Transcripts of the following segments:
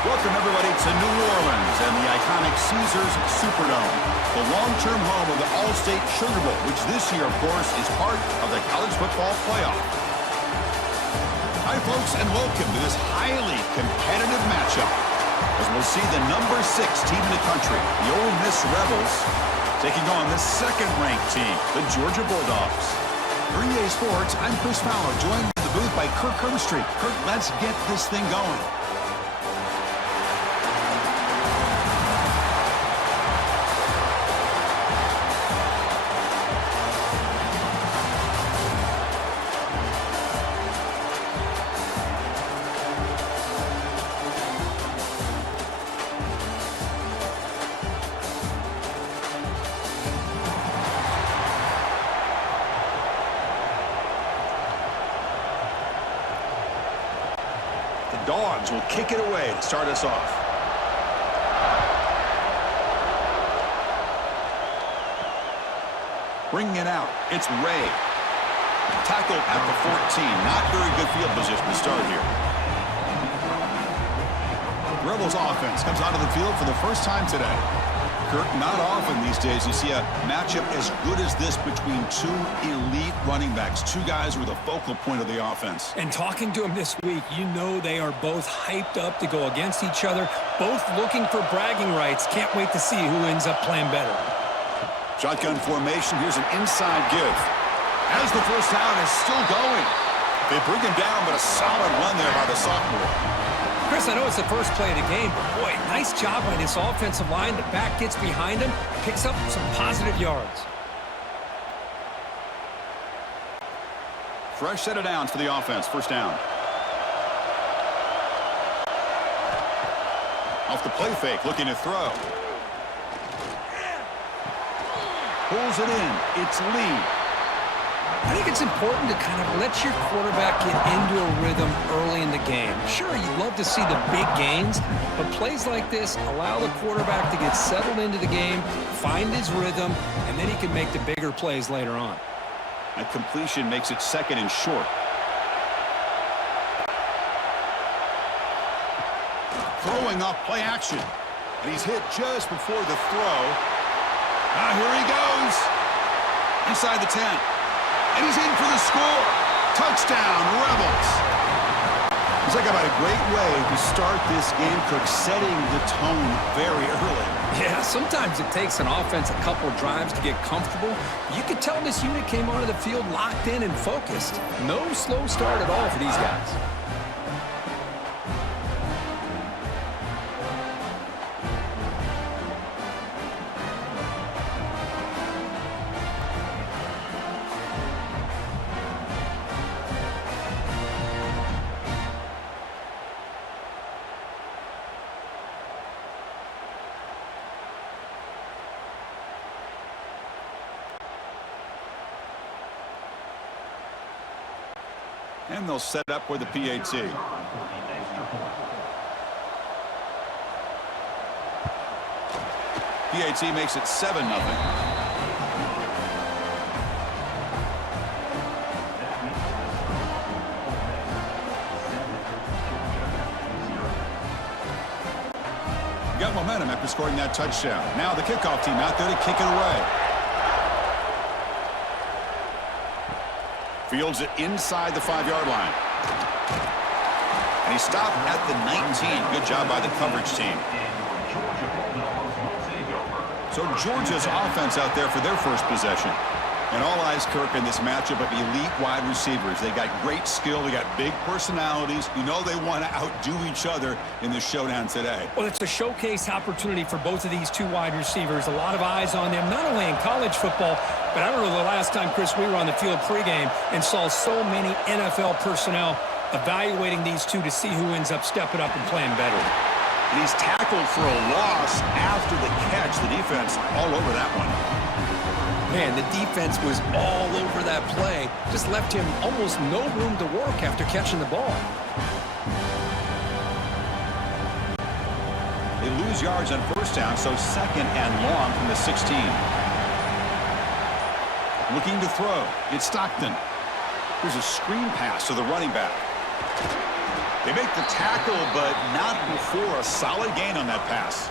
Welcome, everybody, to New Orleans and the iconic Caesars Superdome, the long-term home of the All-State Sugar Bowl, which this year, of course, is part of the college football playoff. Hi, folks, and welcome to this highly competitive matchup, as we'll see the number 6 team in the country, the Ole Miss Rebels, taking on the second-ranked team, the Georgia Bulldogs. For EA Sports, I'm Chris Fowler, joined in the booth by Kirk Herbstreit. Kirk, let's get this thing going. Dogs will kick it away to start us off. Bringing it out, it's Ray. Tackled at the 14. Not very good field position to start here. Rebels offense comes onto the field for the first time today. Kirk, not often these days you see a matchup as good as this between two elite running backs, two guys who are the focal point of the offense. And talking to them this week, you know they are both hyped up to go against each other, both looking for bragging rights. Can't wait to see who ends up playing better. Shotgun formation. Here's an inside give. As the first down is still going. They bring him down, but a solid run there by the sophomore. Chris, I know it's the first play of the game, but boy, nice job by this offensive line. The back gets behind him, picks up some positive yards. Fresh set of downs for the offense. First down. Off the play fake, looking to throw. Pulls it in. It's Lee. I think it's important to kind of let your quarterback get into a rhythm early in the game. Sure, you'd love to see the big gains, but plays like this allow the quarterback to get settled into the game, find his rhythm, and then he can make the bigger plays later on. That completion makes it second and short. Throwing off play action. And he's hit just before the throw. Here he goes. Inside the 10. And he's in for the score. Touchdown, Rebels. He's like about a great way to start this game, Cook, setting the tone very early. Yeah, sometimes it takes an offense a couple drives to get comfortable. You could tell this unit came onto the field locked in and focused. No slow start at all for these guys. And they'll set up with the PAT. PAT makes it 7-0. Got momentum after scoring that touchdown. Now the kickoff team out there to kick it away. Fields it inside the 5-yard line. And he stopped at the 19. Good job by the coverage team. So Georgia's offense out there for their first possession. And all eyes, Kirk, in this matchup of elite wide receivers. They got great skill. They got big personalities. You know they want to outdo each other in this showdown today. Well, it's a showcase opportunity for both of these two wide receivers. A lot of eyes on them, not only in college football, but I don't know the last time, Chris, we were on the field pregame and saw so many NFL personnel evaluating these two to see who ends up stepping up and playing better. And he's tackled for a loss after the catch. The defense all over that one. Man, the defense was all over that play. Just left him almost no room to work after catching the ball. They lose yards on first down, so second and long from the 16. Looking to throw. It's Stockton. Here's a screen pass to the running back. They make the tackle, but not before a solid gain on that pass.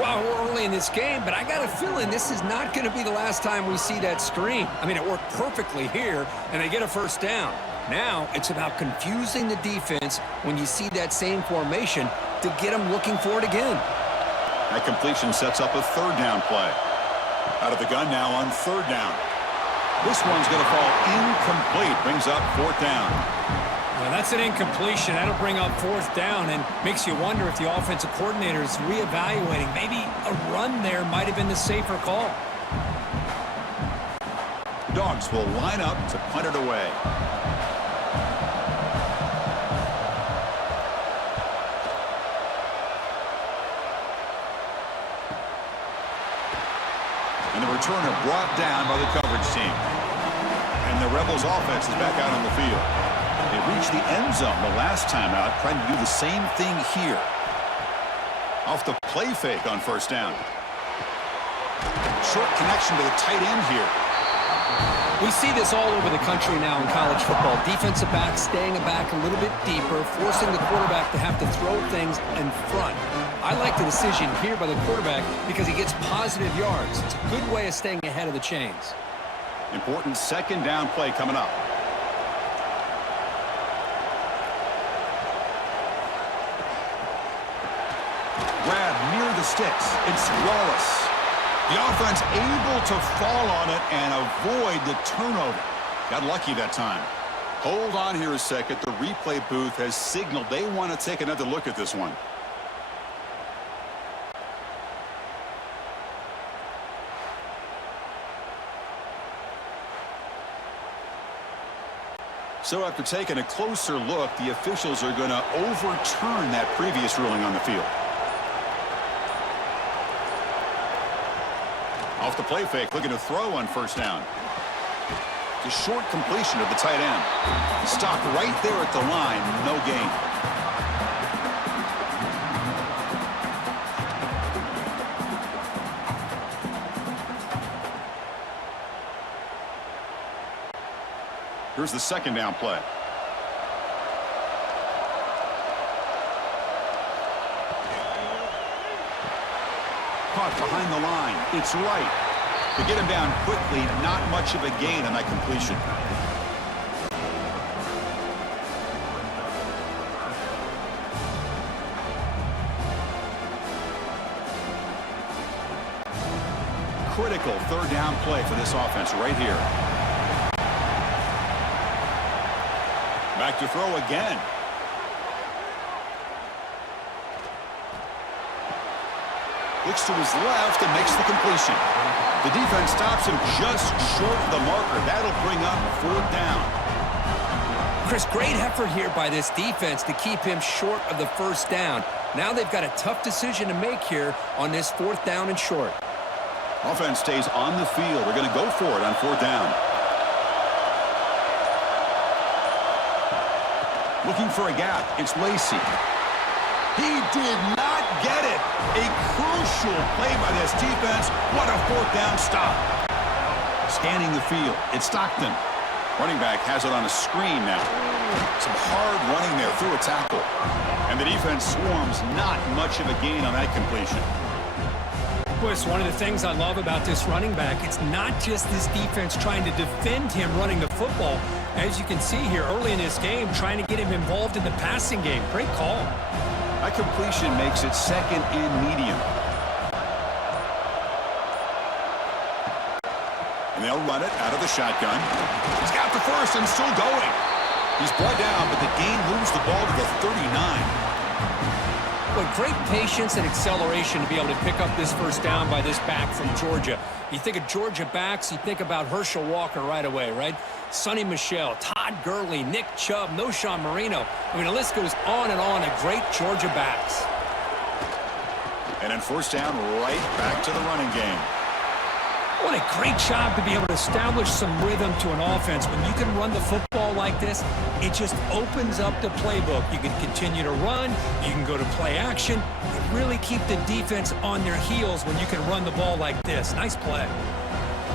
Well, we're early in this game, but I got a feeling this is not going to be the last time we see that screen. I mean, it worked perfectly here, and they get a first down. Now it's about confusing the defense when you see that same formation to get them looking for it again. That completion sets up a third down play. Out of the gun now on third down. This one's going to fall incomplete. Brings up fourth down. Well, that's an incompletion. That'll bring up fourth down and makes you wonder if the offensive coordinator is reevaluating. Maybe a run there might have been the safer call. Dogs will line up to punt it away. And the returner brought down by the coverage team. And the Rebels offense is back out on the field. They reached the end zone the last time out, trying to do the same thing here. Off the play fake on first down. Short connection to the tight end here. We see this all over the country now in college football. Defensive backs staying back a little bit deeper, forcing the quarterback to have to throw things in front. I like the decision here by the quarterback because he gets positive yards. It's a good way of staying ahead of the chains. Important second down play coming up. Grab near the sticks. It's Wallace. The offense able to fall on it and avoid the turnover. Got lucky that time. Hold on here a second. The replay booth has signaled they want to take another look at this one. So after taking a closer look, the officials are going to overturn that previous ruling on the field. Off the play fake, looking to throw on first down. The short completion of the tight end. Stopped right there at the line, no gain. Here's the second down play. Caught behind the line. It's right. To get him down quickly, not much of a gain on that completion. Critical third down play for this offense right here. Back to throw again. Looks to his left and makes the completion. The defense stops him just short of the marker. That'll bring up fourth down. Chris, great effort here by this defense to keep him short of the first down. Now they've got a tough decision to make here on this fourth down and short. Offense stays on the field. They're going to go for it on fourth down. Looking for a gap. It's Lacey. He did not get it. A crucial play by this defense. What a fourth down stop. Scanning the field. It's Stockton. Running back has it on a screen now. Some hard running there through a tackle. And the defense swarms. Not much of a gain on that completion. It's one of the things I love about this running back. It's not just this defense trying to defend him running the football. As you can see here early in this game, trying to get him involved in the passing game. Great call. That completion makes it second and medium. And they'll run it out of the shotgun. He's got the first and still going. He's brought down, but the gain moves the ball to the 39. But great patience and acceleration to be able to pick up this first down by this back from Georgia. You think of Georgia backs, you think about Herschel Walker right away, right? Sonny Michel, Todd Gurley, Nick Chubb, Noshawn Marino. I mean, the list goes on and on of great Georgia backs. And then first down, right back to the running game. What a great job to be able to establish some rhythm to an offense. When you can run the football like this, it just opens up the playbook. You can continue to run. You can go to play action. You really keep the defense on their heels when you can run the ball like this. Nice play.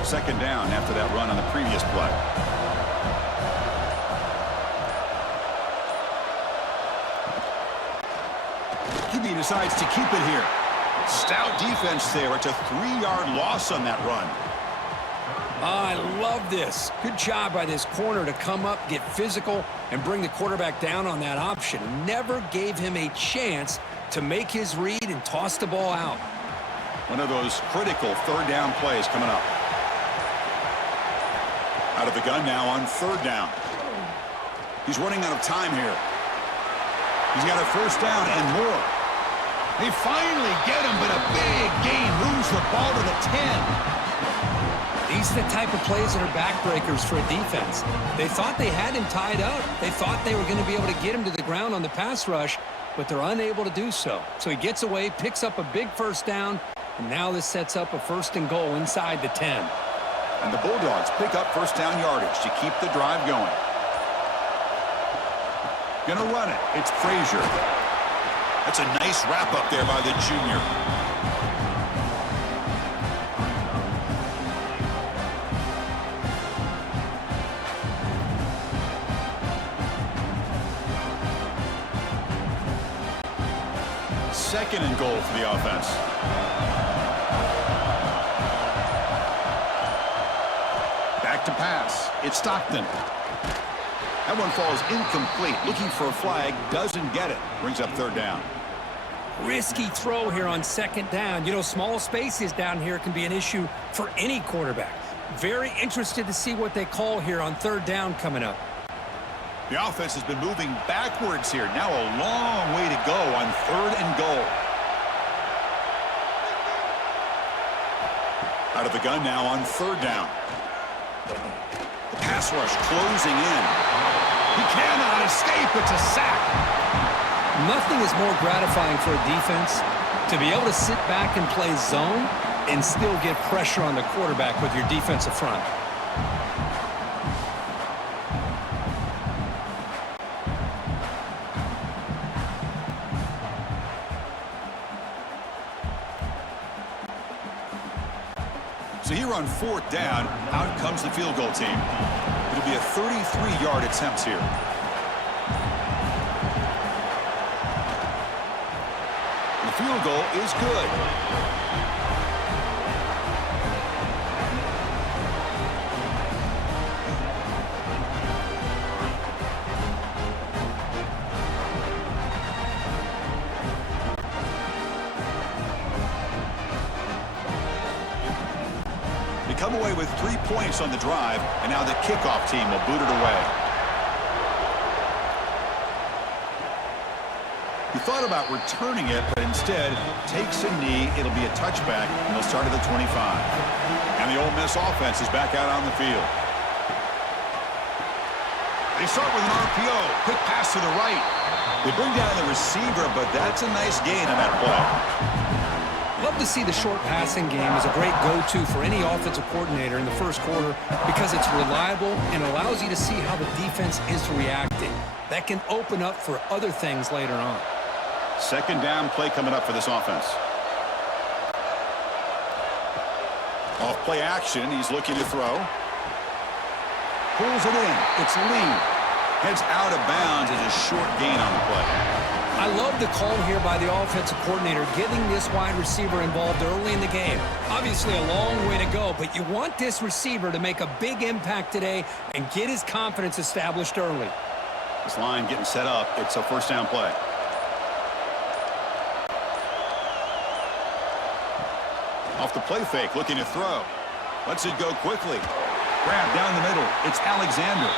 Second down after that run on the previous play. if he decides to keep it here. Stout defense there. It's a 3-yard loss on that run. I love this. Good job by this corner to come up, get physical, and bring the quarterback down on that option. Never gave him a chance to make his read and toss the ball out. One of those critical third down plays coming up. Out of the gun now on third down. He's running out of time here. He's got a first down and more. They finally get him, but a big gain moves the ball to the 10. These are the type of plays that are backbreakers for a defense. They thought they had him tied up. They thought they were going to be able to get him to the ground on the pass rush, but they're unable to do so. So he gets away, picks up a big first down, and now this sets up a 1st and goal inside the 10. And the Bulldogs pick up first down yardage to keep the drive going. Gonna run it. It's Frazier. That's a nice wrap up there by the junior. Second and goal for the offense. Back to pass. It's Stockton. That one falls incomplete. Looking for a flag. Doesn't get it. Brings up third down. Risky throw here on second down. You know, small spaces down here can be an issue for any quarterback. Very interested to see what they call here on third down coming up. The offense has been moving backwards here. Now a long way to go on third and goal. Out of the gun now on third down. The pass rush closing in. He cannot escape. It's a sack. Nothing is more gratifying for a defense to be able to sit back and play zone and still get pressure on the quarterback with your defensive front. So here on fourth down, out comes the field goal team. It'll be a 33-yard attempt here. The field goal is good. They come away with 3 points on the drive, and now the kickoff team will boot it away. He thought about returning it, but instead takes a knee. It'll be a touchback, and they'll start at the 25. And the Ole Miss offense is back out on the field. They start with an RPO. Quick pass to the right. They bring down the receiver, but that's a nice gain on that play. Love to see the short passing game as a great go-to for any offensive coordinator in the first quarter because it's reliable and allows you to see how the defense is reacting. That can open up for other things later on. Second down play coming up for this offense. Off play action. He's looking to throw. Pulls it in. It's Lee. Heads out of bounds as a short gain on the play. I love the call here by the offensive coordinator, getting this wide receiver involved early in the game. Obviously a long way to go, but you want this receiver to make a big impact today and get his confidence established early. This line getting set up. It's a first down play. Off the play fake, looking to throw. Lets it go quickly. Grab down the middle. It's Alexander.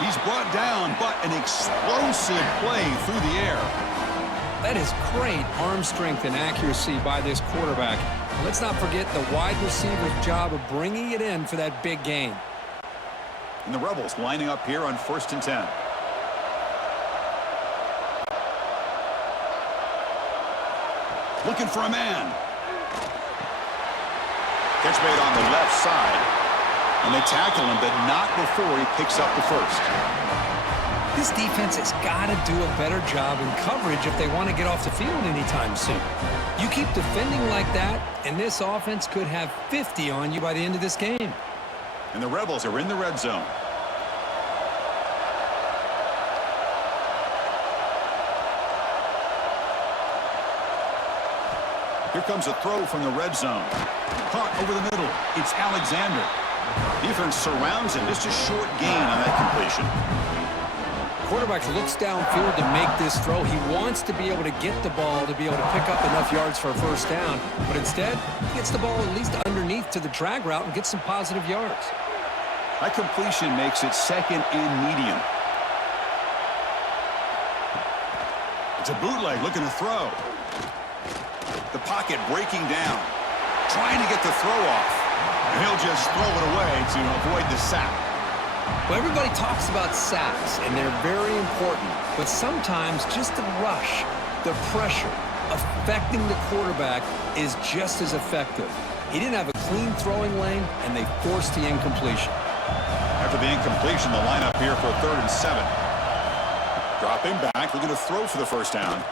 He's brought down, but an explosive play through the air. That is great arm strength and accuracy by this quarterback. Let's not forget the wide receiver's job of bringing it in for that big gain. And the Rebels lining up here on 1st and 10. Looking for a man. Catch made on the left side. And they tackle him, but not before he picks up the first. This defense has got to do a better job in coverage if they want to get off the field anytime soon. You keep defending like that, and this offense could have 50 on you by the end of this game. And the Rebels are in the red zone. Here comes a throw from the red zone. Caught over the middle. It's Alexander. Defense surrounds him. Just a short gain on that completion. Quarterback looks downfield to make this throw. He wants to be able to get the ball to be able to pick up enough yards for a first down. But instead, he gets the ball at least underneath to the drag route and gets some positive yards. That completion makes it second and medium. It's a bootleg looking to throw. The pocket breaking down. Trying to get the throw off. And he'll just throw it away to avoid the sack. Well, everybody talks about sacks, and they're very important. But sometimes just the rush, the pressure, affecting the quarterback is just as effective. He didn't have a clean throwing lane, and they forced the incompletion. After the incompletion, the lineup here for 3rd and 7. Dropping back, looking to throw for the first down.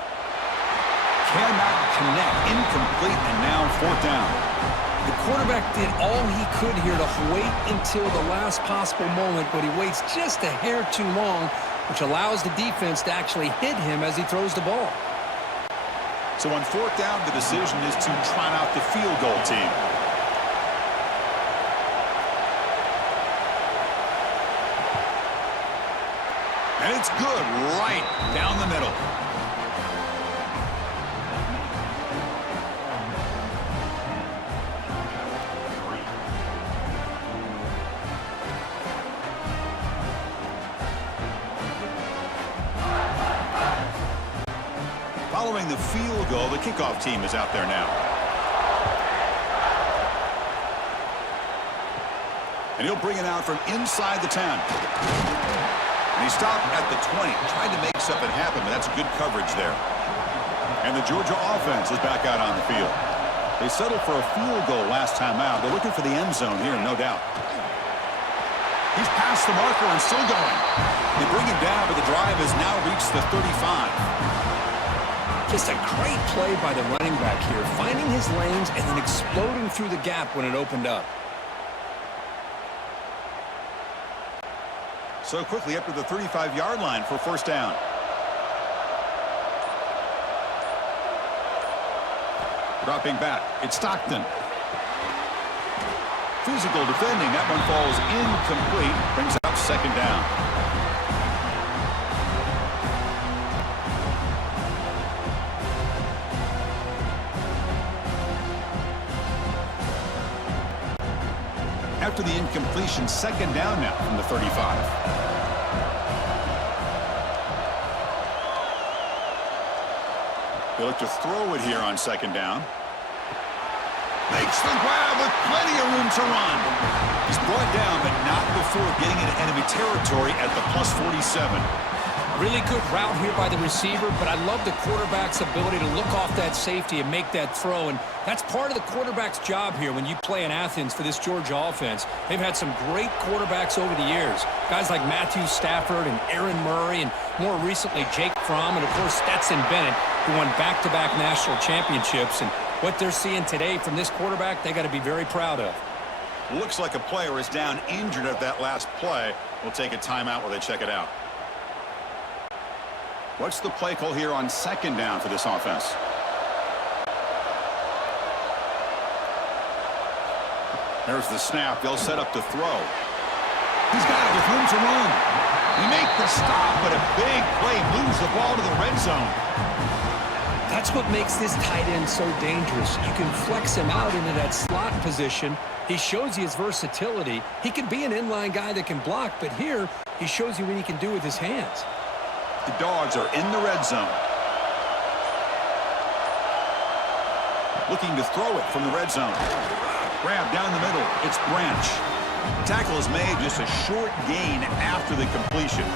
Cannot connect, incomplete, and now 4th down. The quarterback did all he could here to wait until the last possible moment, but he waits just a hair too long, which allows the defense to actually hit him as he throws the ball. So on 4th down, the decision is to trot out the field goal team. And it's good right down the middle. Following the field goal, the kickoff team is out there now. And he'll bring it out from inside the 10. And he stopped at the 20, tried to make something happen, but that's good coverage there. And the Georgia offense is back out on the field. They settled for a field goal last time out. They're looking for the end zone here, no doubt. He's past the marker and still going. They bring him down, but the drive has now reached the 35. Just a great play by the running back here, finding his lanes and then exploding through the gap when it opened up. So quickly up to the 35-yard line for first down. Dropping back, it's Stockton. Physical defending, that one falls incomplete, brings up second down. After the incompletion, second down now from the 35. They look to throw it here on second down. Makes the grab with plenty of room to run. He's brought down, but not before getting into enemy territory at the plus 47. Really good route here by the receiver, but I love the quarterback's ability to look off that safety and make that throw. And that's part of the quarterback's job here when you play in Athens for this Georgia offense. They've had some great quarterbacks over the years. Guys like Matthew Stafford and Aaron Murray, and more recently Jake Fromm, and of course Stetson Bennett, who won back-to-back national championships. And what they're seeing today from this quarterback, they got to be very proud of. Looks like a player is down injured at that last play. We'll take a timeout while they check it out. What's the play call here on second down for this offense? There's the snap. They'll set up to throw. He's got it with room to run. They make the stop, but a big play moves the ball to the red zone. That's what makes this tight end so dangerous. You can flex him out into that slot position. He shows you his versatility. He can be an inline guy that can block, but here he shows you what he can do with his hands. The Dogs are in the red zone. Looking to throw it from the red zone. Grab down the middle. It's Branch. Tackle is made, just a short gain after the completion.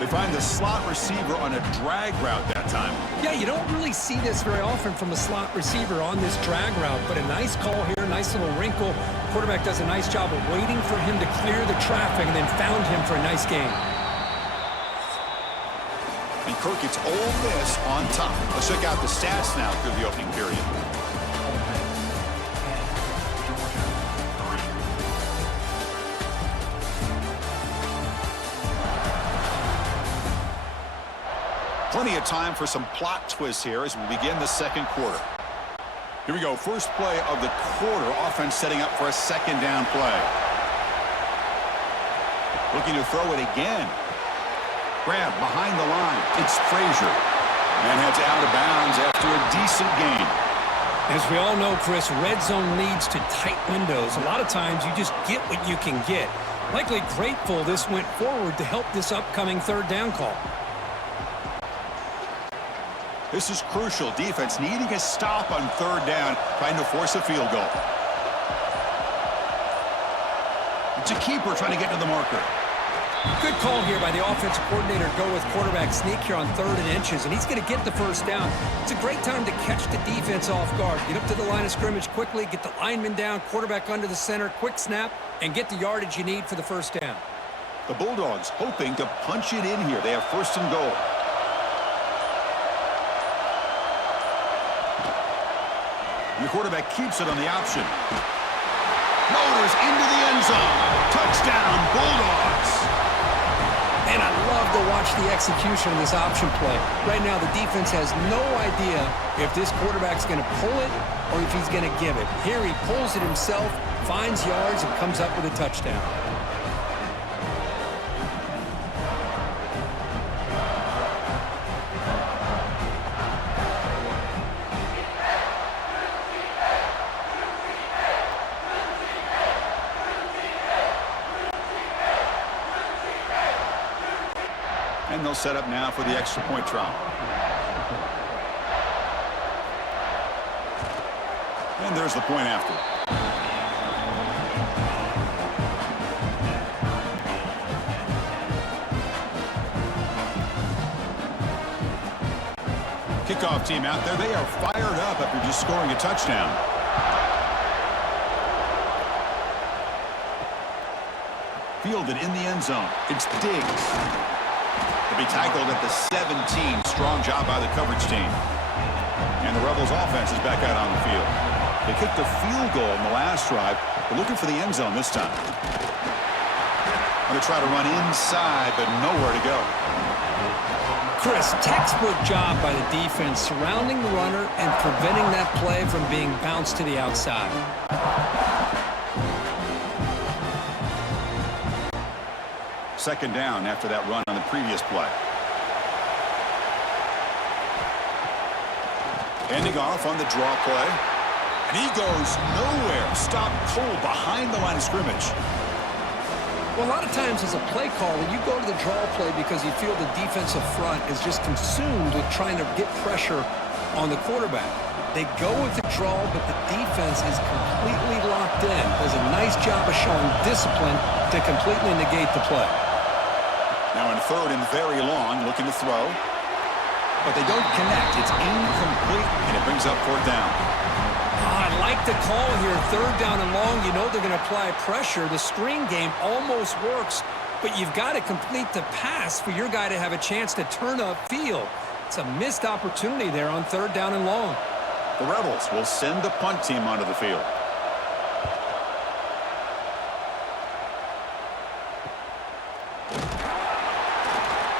They find the slot receiver on a drag route that time. Yeah, you don't really see this very often from a slot receiver on this drag route, but a nice call here, nice little wrinkle. Quarterback does a nice job of waiting for him to clear the traffic and then found him for a nice gain. And Kirk gets Ole Miss on top. Let's check out the stats now through the opening period. Plenty of time for some plot twists here as we begin the second quarter. Here we go. First play of the quarter. Offense setting up for a second down play. Looking to throw it again. Grab behind the line. It's Frazier. And heads out of bounds after a decent gain. As we all know, Chris, red zone leads to tight windows. A lot of times you just get what you can get. Likely grateful this went forward to help this upcoming third down call. This is crucial. Defense needing a stop on third down, trying to force a field goal. It's a keeper trying to get to the marker. Good call here by the offensive coordinator. Go with quarterback sneak here on 3rd and inches, and he's going to get the first down. It's a great time to catch the defense off guard. Get up to the line of scrimmage quickly, get the lineman down, quarterback under the center, quick snap, and get the yardage you need for the first down. The Bulldogs hoping to punch it in here. They have 1st and goal. And the quarterback keeps it on the option. Motors into the end zone. Touchdown, Bulldogs. And I love to watch the execution of this option play. Right now, the defense has no idea if this quarterback's going to pull it or if he's going to give it. Here he pulls it himself, finds yards, and comes up with a touchdown. And they'll set up now for the extra point try. And there's the point after. Kickoff team out there. They are fired up after just scoring a touchdown. Fielded in the end zone. It's Diggs. To be tackled at the 17. Strong job by the coverage team. And the Rebels offense is back out on the field. They kicked a field goal in the last drive. They're looking for the end zone this time. Going to try to run inside, but nowhere to go. Chris, textbook job by the defense surrounding the runner and preventing that play from being bounced to the outside. Second down after that run on the previous play. Ending off on the draw play. And he goes nowhere. Stop cold behind the line of scrimmage. Well, a lot of times as a play caller, you go to the draw play because you feel the defensive front is just consumed with trying to get pressure on the quarterback. They go with the draw, but the defense is completely locked in. Does a nice job of showing discipline to completely negate the play. Now in 3rd and very long, looking to throw. But they don't connect. It's incomplete, and it brings up 4th down. I like the call here. 3rd down and long. You know they're going to apply pressure. The screen game almost works, but you've got to complete the pass for your guy to have a chance to turn upfield. It's a missed opportunity there on 3rd down and long. The Rebels will send the punt team onto the field.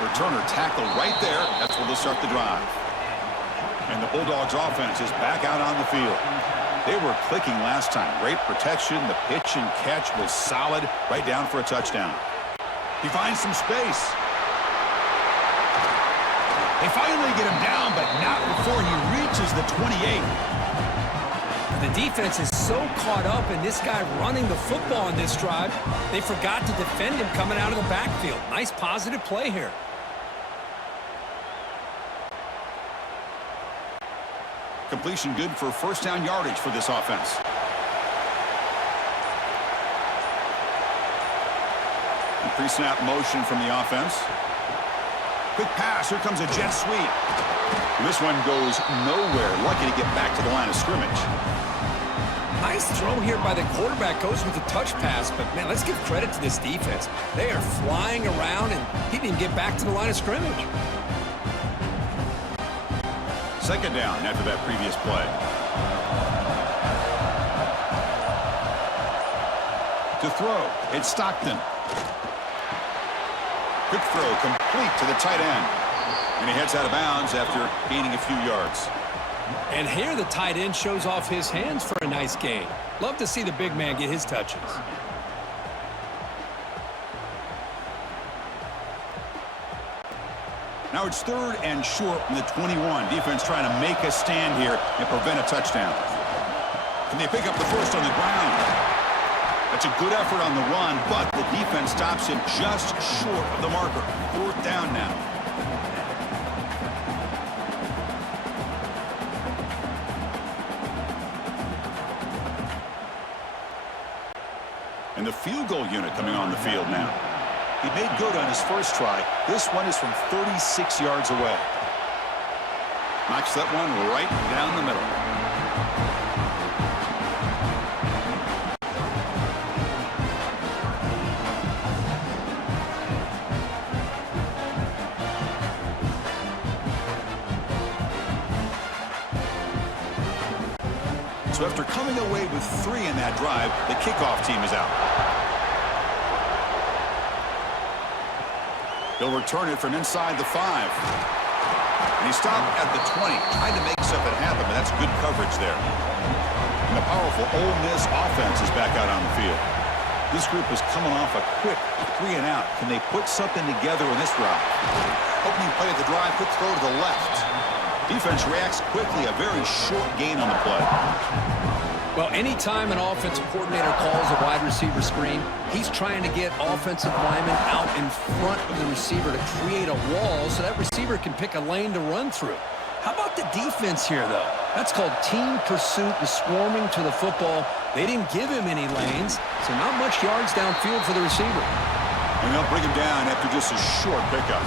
Returner tackled right there. That's where they'll start the drive. And the Bulldogs offense is back out on the field. They were clicking last time. Great protection. The pitch and catch was solid. Right down for a touchdown. He finds some space. They finally get him down, but not before he reaches the 28. The defense is so caught up in this guy running the football on this drive, they forgot to defend him coming out of the backfield. Nice positive play here. Completion good for 1st down yardage for this offense. And pre-snap motion from the offense. Quick pass. Here comes a jet sweep. And this one goes nowhere. Lucky to get back to the line of scrimmage. Nice throw here by the quarterback. Goes with the touch pass. But, man, let's give credit to this defense. They are flying around, and he didn't get back to the line of scrimmage. Second down after that previous play. To throw, it's Stockton. Quick throw complete to the tight end. And he heads out of bounds after gaining a few yards. And here the tight end shows off his hands for a nice gain. Love to see the big man get his touches. Now it's 3rd and short from the 21. Defense trying to make a stand here and prevent a touchdown. Can they pick up the first on the ground? That's a good effort on the run, but the defense stops him just short of the marker. 4th down now. And the field goal unit coming on the field now. He made good on his first try. This one is from 36 yards away. Knocks that one right down the middle. So after coming away with 3 in that drive, the kickoff team is out. He'll return it from inside the 5. And he stopped at the 20, trying to make something happen, but that's good coverage there. And the powerful Ole Miss offense is back out on the field. This group is coming off a quick 3 and out. Can they put something together in this drive? Opening play of the drive, quick throw to the left. Defense reacts quickly, a very short gain on the play. Well, anytime an offensive coordinator calls a wide receiver screen, he's trying to get offensive linemen out in front of the receiver to create a wall so that receiver can pick a lane to run through. How about the defense here, though? That's called team pursuit and swarming to the football. They didn't give him any lanes, so not much yards downfield for the receiver. And they'll bring him down after just a short pickup.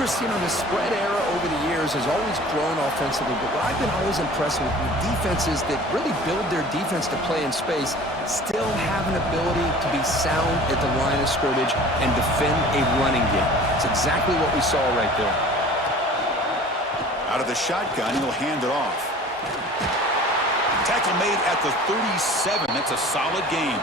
Chris, you know, the spread era over the years has always grown offensively, but what I've been always impressed with defenses that really build their defense to play in space still have an ability to be sound at the line of scrimmage and defend a running game. It's exactly what we saw right there. Out of the shotgun, he'll hand it off. Tackle made at the 37. That's a solid gain.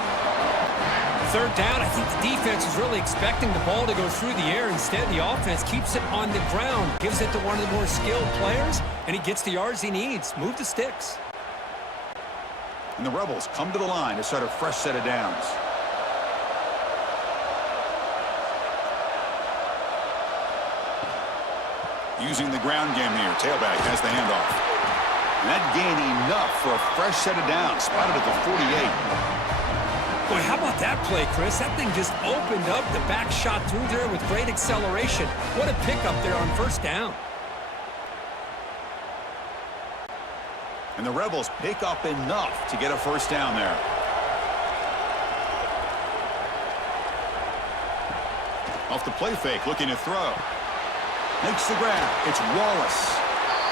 3rd down, I think the defense is really expecting the ball to go through the air. Instead, the offense keeps it on the ground, gives it to one of the more skilled players, and he gets the yards he needs. Move the sticks. And the Rebels come to the line to start a fresh set of downs. Using the ground game here. Tailback has the handoff. And that gained enough for a fresh set of downs. Spotted at the 48. Boy, how about that play, Chris? That thing just opened up. The back shot through there with great acceleration. What a pickup there on 1st down. And the Rebels pick up enough to get a 1st down there. Off the play fake, looking to throw. Makes the grab. It's Wallace.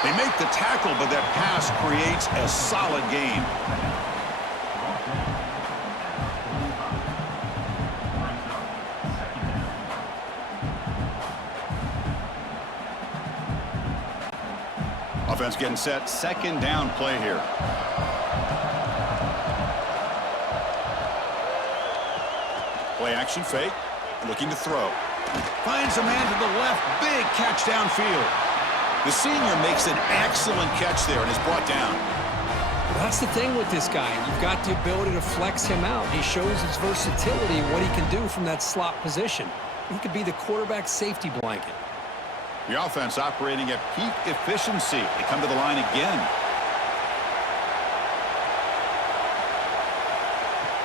They make the tackle, but that pass creates a solid gain. Offense getting set. 2nd down play here. Play action fake. Looking to throw. Finds a man to the left. Big catch downfield. The senior makes an excellent catch there and is brought down. Well, that's the thing with this guy. You've got the ability to flex him out. He shows his versatility and what he can do from that slot position. He could be the quarterback safety blanket. The offense operating at peak efficiency. They come to the line again.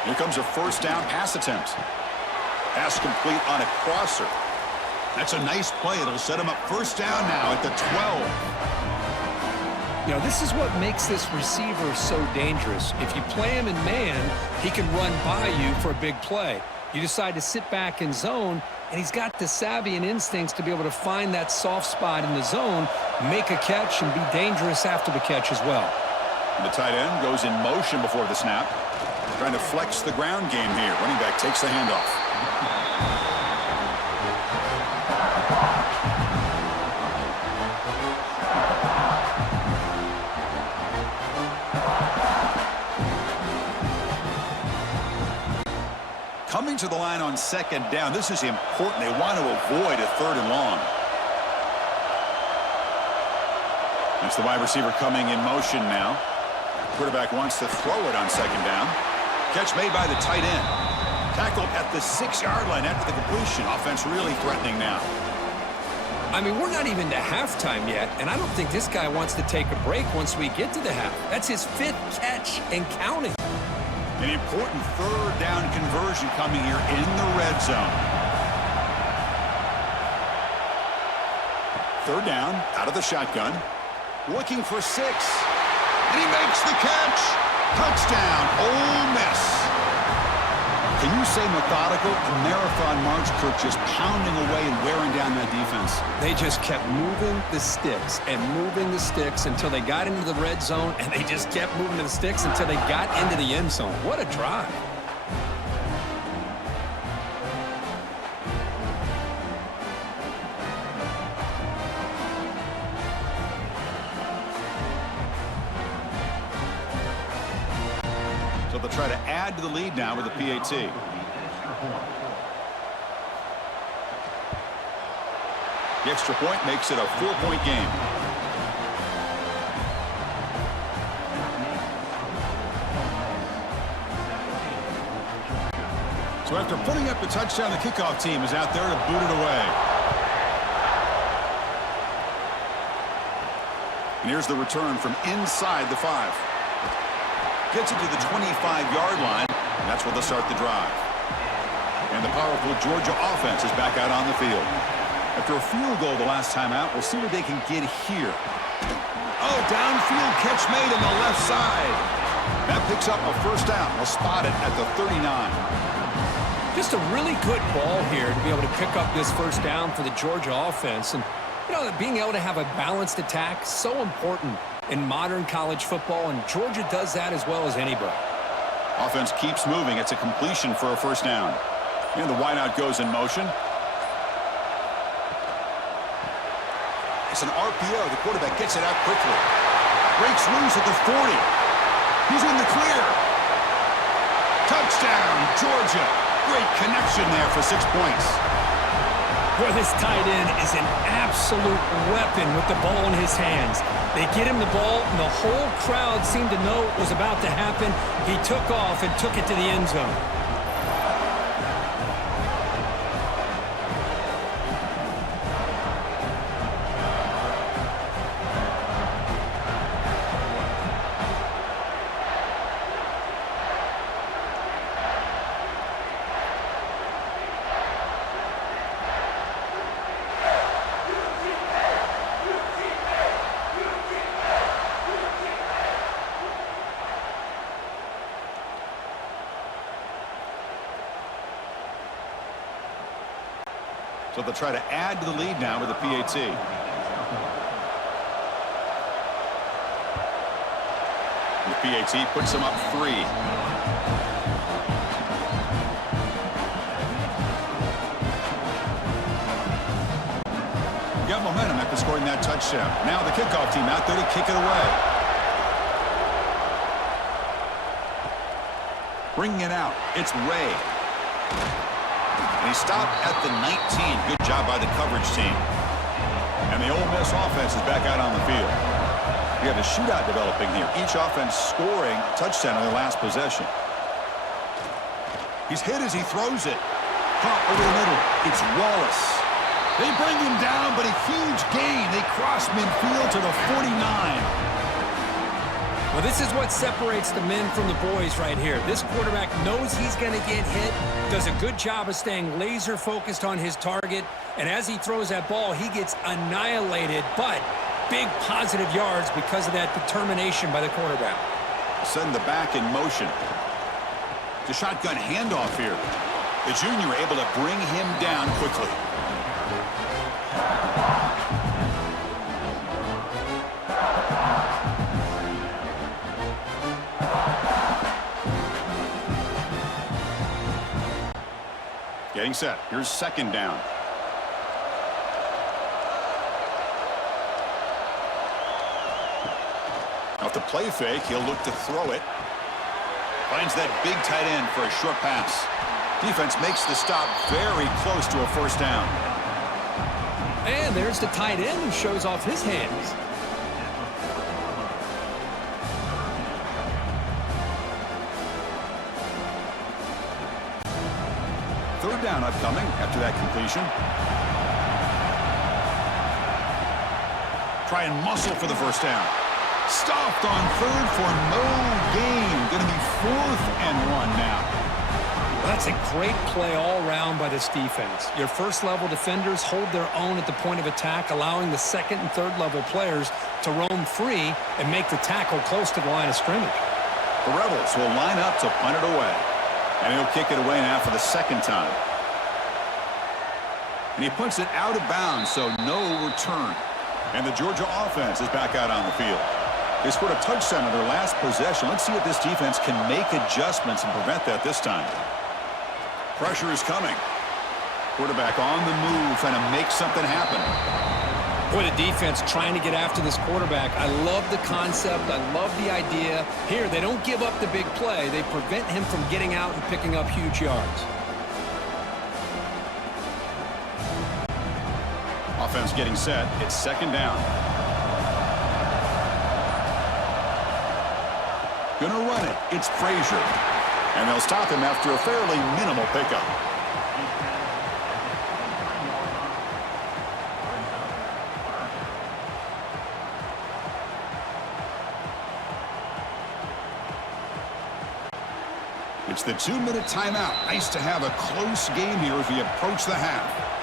Here comes a 1st down pass attempt. Pass complete on a crosser. That's a nice play. It'll set him up 1st down now at the 12. You know, this is what makes this receiver so dangerous. If you play him in man, he can run by you for a big play. You decide to sit back in zone, and he's got the savvy and instincts to be able to find that soft spot in the zone, make a catch, and be dangerous after the catch as well. And the tight end goes in motion before the snap. Trying to flex the ground game here. Running back takes the handoff. Coming to the line on 2nd down. This is important. They want to avoid a 3rd and long. And It's the wide receiver coming in motion now. Quarterback wants to throw it on second down. Catch made by the tight end. Tackled at the 6-yard line after the completion. Offense really threatening now. I mean, we're not even to halftime yet, and I don't think this guy wants to take a break once we get to the half. That's his 5th catch and counting. An important third down conversion coming here in the red zone. Third down, out of the shotgun. Looking for 6. And he makes the catch. Touchdown, Ole Miss. Can you say methodical? A marathon march, Kirk, just pounding away and wearing down that defense. They just kept moving the sticks and moving the sticks until they got into the red zone, and they just kept moving the sticks until they got into the end zone. What a drive. So they'll try to add to the lead now with the PAT. The extra point makes it a 4-point game. So after putting up the touchdown, the kickoff team is out there to boot it away. And here's the return from inside the 5. Gets it to the 25-yard line, and that's where they'll start the drive. And the powerful Georgia offense is back out on the field. After a field goal the last time out, we'll see what they can get here. Oh, downfield catch made on the left side. That picks up a first down. They'll spot it at the 39. Just a really good ball here to be able to pick up this first down for the Georgia offense. And, you know, being able to have a balanced attack, so important in modern college football, and Georgia does that as well as anybody. Offense keeps moving. It's a completion for a first down. And the wideout goes in motion. It's an RPO. The quarterback gets it out quickly. Breaks loose at the 40. He's in the clear. Touchdown, Georgia. Great connection there for 6 points. Boy, this tight end is an absolute weapon with the ball in his hands. They get him the ball, and the whole crowd seemed to know what was about to happen. He took off and took it to the end zone. So they'll try to add to the lead now with the PAT. The PAT puts them up 3. Got momentum after scoring that touchdown. Now the kickoff team out there to kick it away. Bringing it out, it's Ray. And he stopped at the 19. Good job by the coverage team. And the Ole Miss offense is back out on the field. We have a shootout developing here. Each offense scoring a touchdown on their last possession. He's hit as he throws it. Pump over the middle. It's Wallace. They bring him down, but a huge gain. They cross midfield to the 49. Well, this is what separates the men from the boys right here. This quarterback knows he's going to get hit, does a good job of staying laser focused on his target, and as he throws that ball, he gets annihilated, but big positive yards because of that determination by the quarterback. Send the back in motion. The shotgun handoff here. The junior able to bring him down quickly. Getting set. Here's second down. Off the play fake, he'll look to throw it. Finds that big tight end for a short pass. Defense makes the stop very close to a first down. And there's the tight end who shows off his hands. Third down upcoming after that completion. Try and muscle for the first down. Stopped on third for no gain. Going to be 4th and 1 now. That's a great play all around by this defense. Your first-level defenders hold their own at the point of attack, allowing the second and third-level players to roam free and make the tackle close to the line of scrimmage. The Rebels will line up to punt it away. And he'll kick it away now for the second time. And he punts it out of bounds, so no return. And the Georgia offense is back out on the field. They scored a touchdown in their last possession. Let's see if this defense can make adjustments and prevent that this time. Pressure is coming. Quarterback on the move, trying to make something happen. Boy, the defense trying to get after this quarterback. I love the concept. I love the idea. Here, they don't give up the big play. They prevent him from getting out and picking up huge yards. Offense getting set. It's second down. Gonna run it. It's Frazier. And they'll stop him after a fairly minimal pickup. It's the 2-minute timeout. Nice to have a close game here as we approach the half.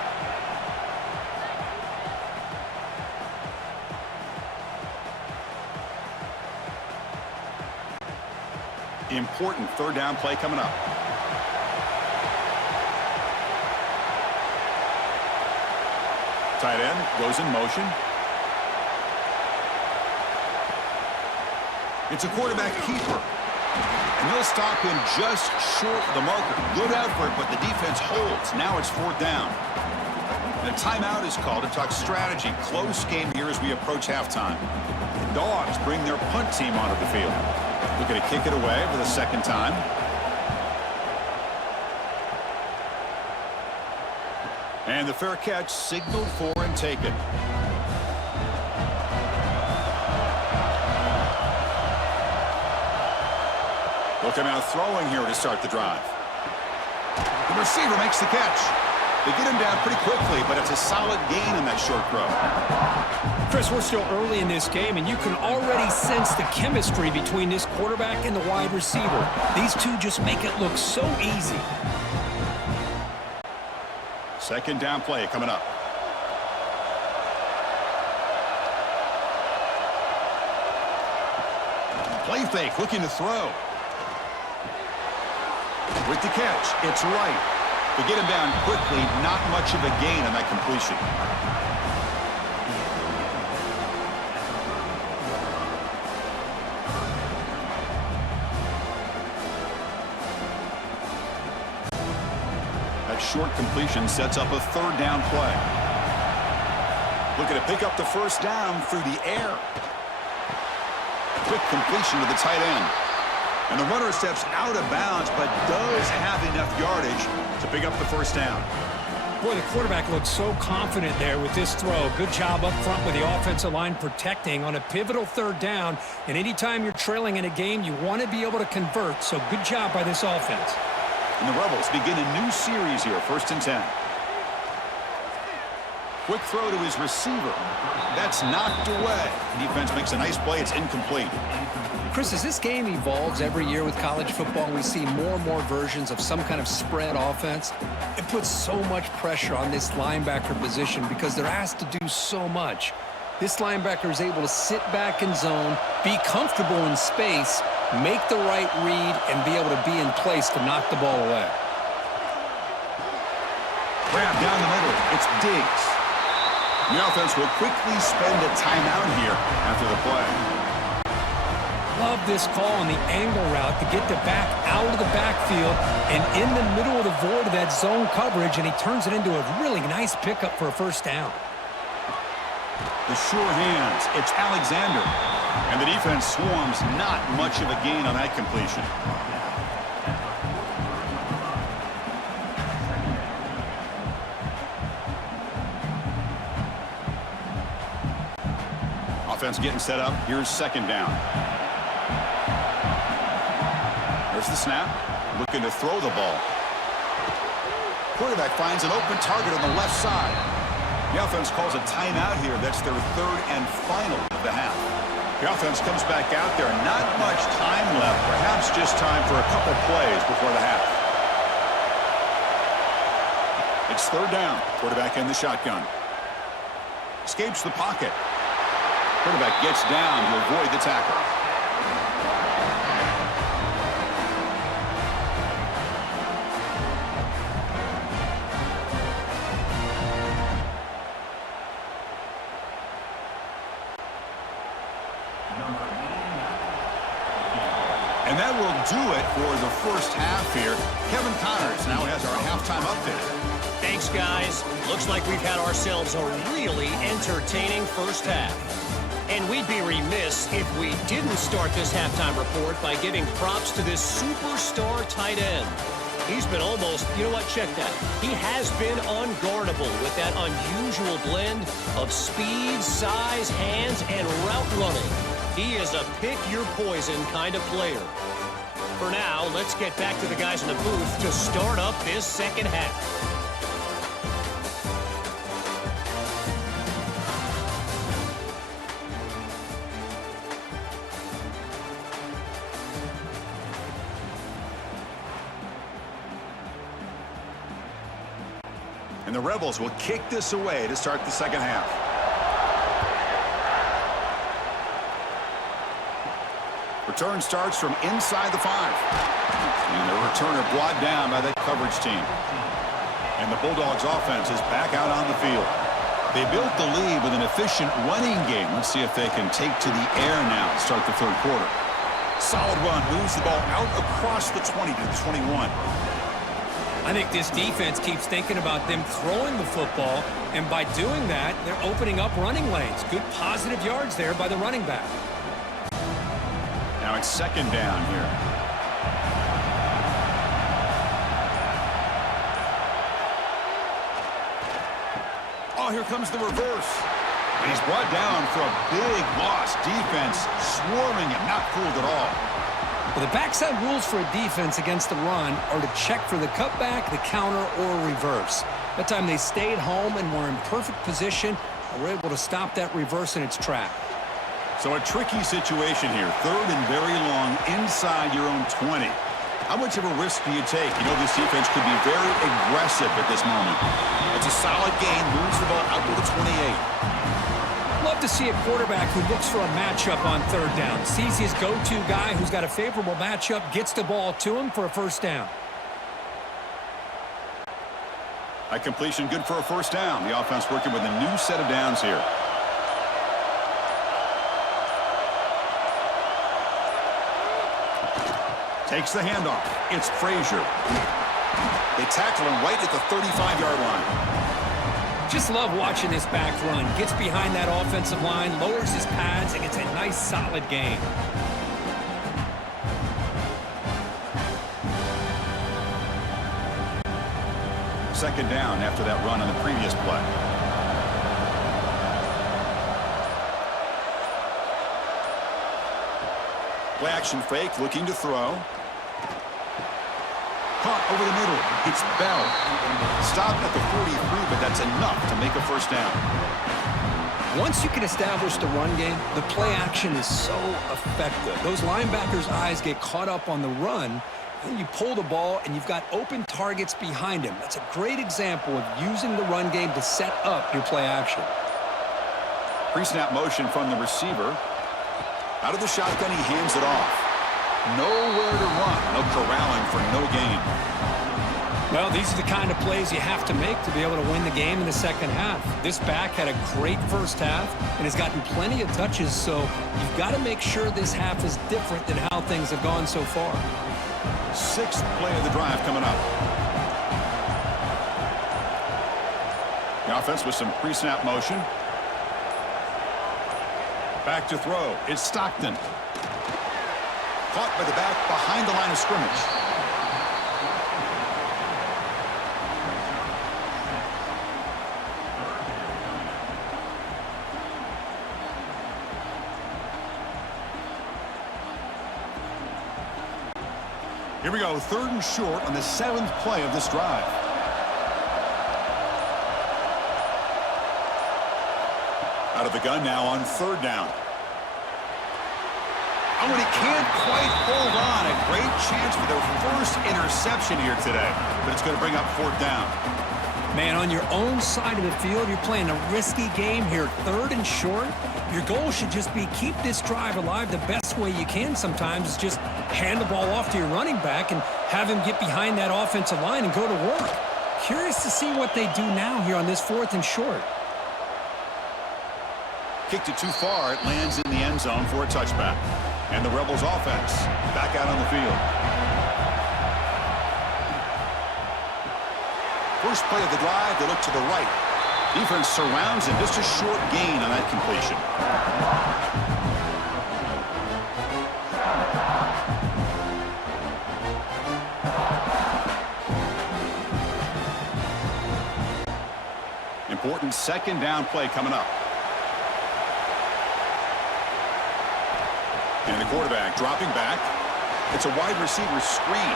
Important third down play coming up. Tight end goes in motion. It's a quarterback keeper. And they'll stop him just short of the marker. Good effort, but the defense holds. Now it's 4th down. And a timeout is called to talk strategy. Close game here as we approach halftime. The Dogs bring their punt team onto the field. Looking to kick it away for the second time. And the fair catch signaled for and taken. Looking out throwing here to start the drive. The receiver makes the catch. They get him down pretty quickly, but it's a solid gain in that short throw. Chris, we're still early in this game, and you can already sense the chemistry between this quarterback and the wide receiver. These two just make it look so easy. Second down play coming up. Play fake, looking to throw. With the catch, it's right. To get him down quickly, not much of a gain on that completion. That short completion sets up a third down play. Looking to pick up the first down through the air. Quick completion to the tight end. And the runner steps out of bounds, but does have enough yardage to pick up the first down. Boy, the quarterback looks so confident there with this throw. Good job up front with the offensive line protecting on a pivotal third down. And anytime you're trailing in a game, you want to be able to convert. So good job by this offense. And the Rebels begin a new series here, 1st and 10. Quick throw to his receiver. That's knocked away. Defense makes a nice play. It's incomplete. Chris, as this game evolves every year with college football, we see more and more versions of some kind of spread offense. It puts so much pressure on this linebacker position because they're asked to do so much. This linebacker is able to sit back in zone, be comfortable in space, make the right read, and be able to be in place to knock the ball away. Grab down the middle. It's Diggs. The offense will quickly spend a timeout here after the play. Love this call on the angle route to get the back out of the backfield and in the middle of the void of that zone coverage, and he turns it into a really nice pickup for a first down. The sure hands. It's Alexander. And the defense swarms. Not much of a gain on that completion. Offense getting set up. Here's second down. There's the snap. Looking to throw the ball. Quarterback finds an open target on the left side. The offense calls a timeout here. That's their third and final of the half. The offense comes back out there. Not much time left. Perhaps just time for a couple plays before the half. It's third down. Quarterback in the shotgun. Escapes the pocket. Quarterback gets down to avoid the tackle. And that will do it for the first half here. Kevin Connors now has our halftime update. Thanks, guys. Looks like we've had ourselves a really entertaining first half. And we'd be remiss if we didn't start this halftime report by giving props to this superstar tight end. He's been almost, you know what, check that. He has been unguardable with that unusual blend of speed, size, hands, and route running. He is a pick-your-poison kind of player. For now, let's get back to the guys in the booth to start up this second half. And the Rebels will kick this away to start the second half. Return starts from inside the 5. And the returner brought down by that coverage team. And the Bulldogs offense is back out on the field. They built the lead with an efficient running game. Let's see if they can take to the air now to start the third quarter. Solid run, moves the ball out across the 20 to the 21. I think this defense keeps thinking about them throwing the football, and by doing that, they're opening up running lanes. Good positive yards there by the running back. Now it's second down here. Oh, here comes the reverse. And he's brought down for a big loss. Defense swarming him, not fooled at all. Well, the backside rules for a defense against the run are to check for the cutback, the counter, or reverse. That time they stayed home and were in perfect position and were able to stop that reverse in its track. So a tricky situation here. Third and very long inside your own 20. How much of a risk do you take? You know, this defense could be very aggressive at this moment. It's a solid gain, moves the ball out to the 28. Love to see a quarterback who looks for a matchup on third down. Sees his go-to guy who's got a favorable matchup, gets the ball to him for a first down. A completion good for a first down. The offense working with a new set of downs here. Takes the handoff. It's Frazier. They tackle him right at the 35-yard line. Just love watching this back run. Gets behind that offensive line, lowers his pads, and gets a nice solid gain. Second down after that run on the previous play. Play action fake, looking to throw. Caught over the middle. It's Bell. Stopped at the 43, but that's enough to make a first down. Once you can establish the run game, the play action is so effective. Those linebackers' eyes get caught up on the run, and you pull the ball, and you've got open targets behind him. That's a great example of using the run game to set up your play action. Pre-snap motion from the receiver. Out of the shotgun, he hands it off. Nowhere to run. No corralling for no gain. Well, these are the kind of plays you have to make to be able to win the game in the second half. This back had a great first half and has gotten plenty of touches, so you've got to make sure this half is different than how things have gone so far. Sixth play of the drive coming up. The offense with some pre-snap motion. Back to throw. It's Stockton. Caught by the back behind the line of scrimmage. Here we go, third and short on the 7th play of this drive. Out of the gun now on 3rd down. Oh, and he can't quite hold on. A great chance for their first interception here today. But it's going to bring up 4th down. Man, on your own side of the field, you're playing a risky game here, 3rd and short. Your goal should just be keep this drive alive the best way you can sometimes is just hand the ball off to your running back and have him get behind that offensive line and go to work. Curious to see what they do now here on this 4th and short. Kicked it too far. It lands in the end zone for a touchback. And the Rebels offense back out on the field. First play of the drive, they look to the right. Defense surrounds him. Just a short gain on that completion. Important 2nd down play coming up. And the quarterback dropping back. It's a wide receiver screen.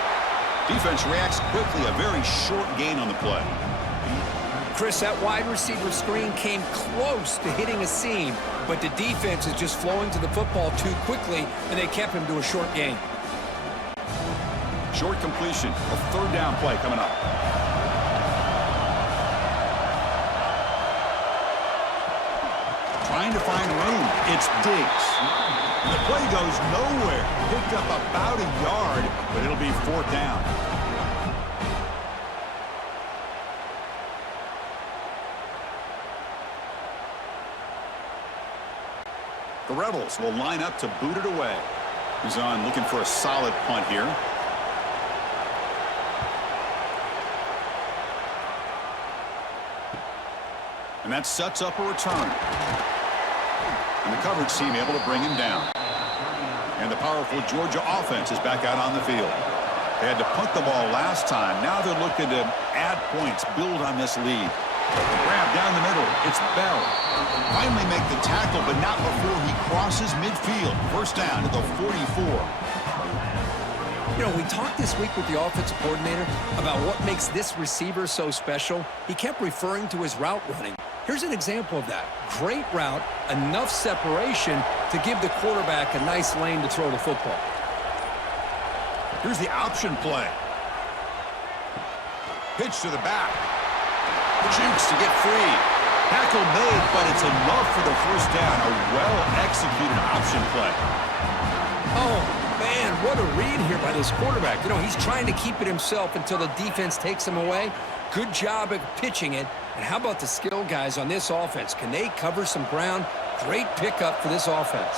Defense reacts quickly. A very short gain on the play. Chris, that wide receiver screen came close to hitting a seam, but the defense is just flowing to the football too quickly, and they kept him to a short gain. Short completion. A 3rd down play coming up. Trying to find room. It's Diggs. The play goes nowhere. Picked up about a yard, but it'll be 4th down. The Rebels will line up to boot it away. He's on looking for a solid punt here. And that sets up a return. And the coverage team able to bring him down. And the powerful Georgia offense is back out on the field. They had to punt the ball last time. Now they're looking to add points, build on this lead. Grab down the middle. It's Bell. Finally make the tackle, but not before he crosses midfield. First down to the 44. You know, we talked this week with the offensive coordinator about what makes this receiver so special. He kept referring to his route running. Here's an example of that. Great route, enough separation to give the quarterback a nice lane to throw the football. Here's the option play. Pitch to the back. Jukes to get free. Tackle made, but it's enough for the first down. A well-executed option play. Oh, man, what a read here by this quarterback. You know, he's trying to keep it himself until the defense takes him away. Good job at pitching it. And how about the skill guys on this offense? Can they cover some ground? Great pickup for this offense.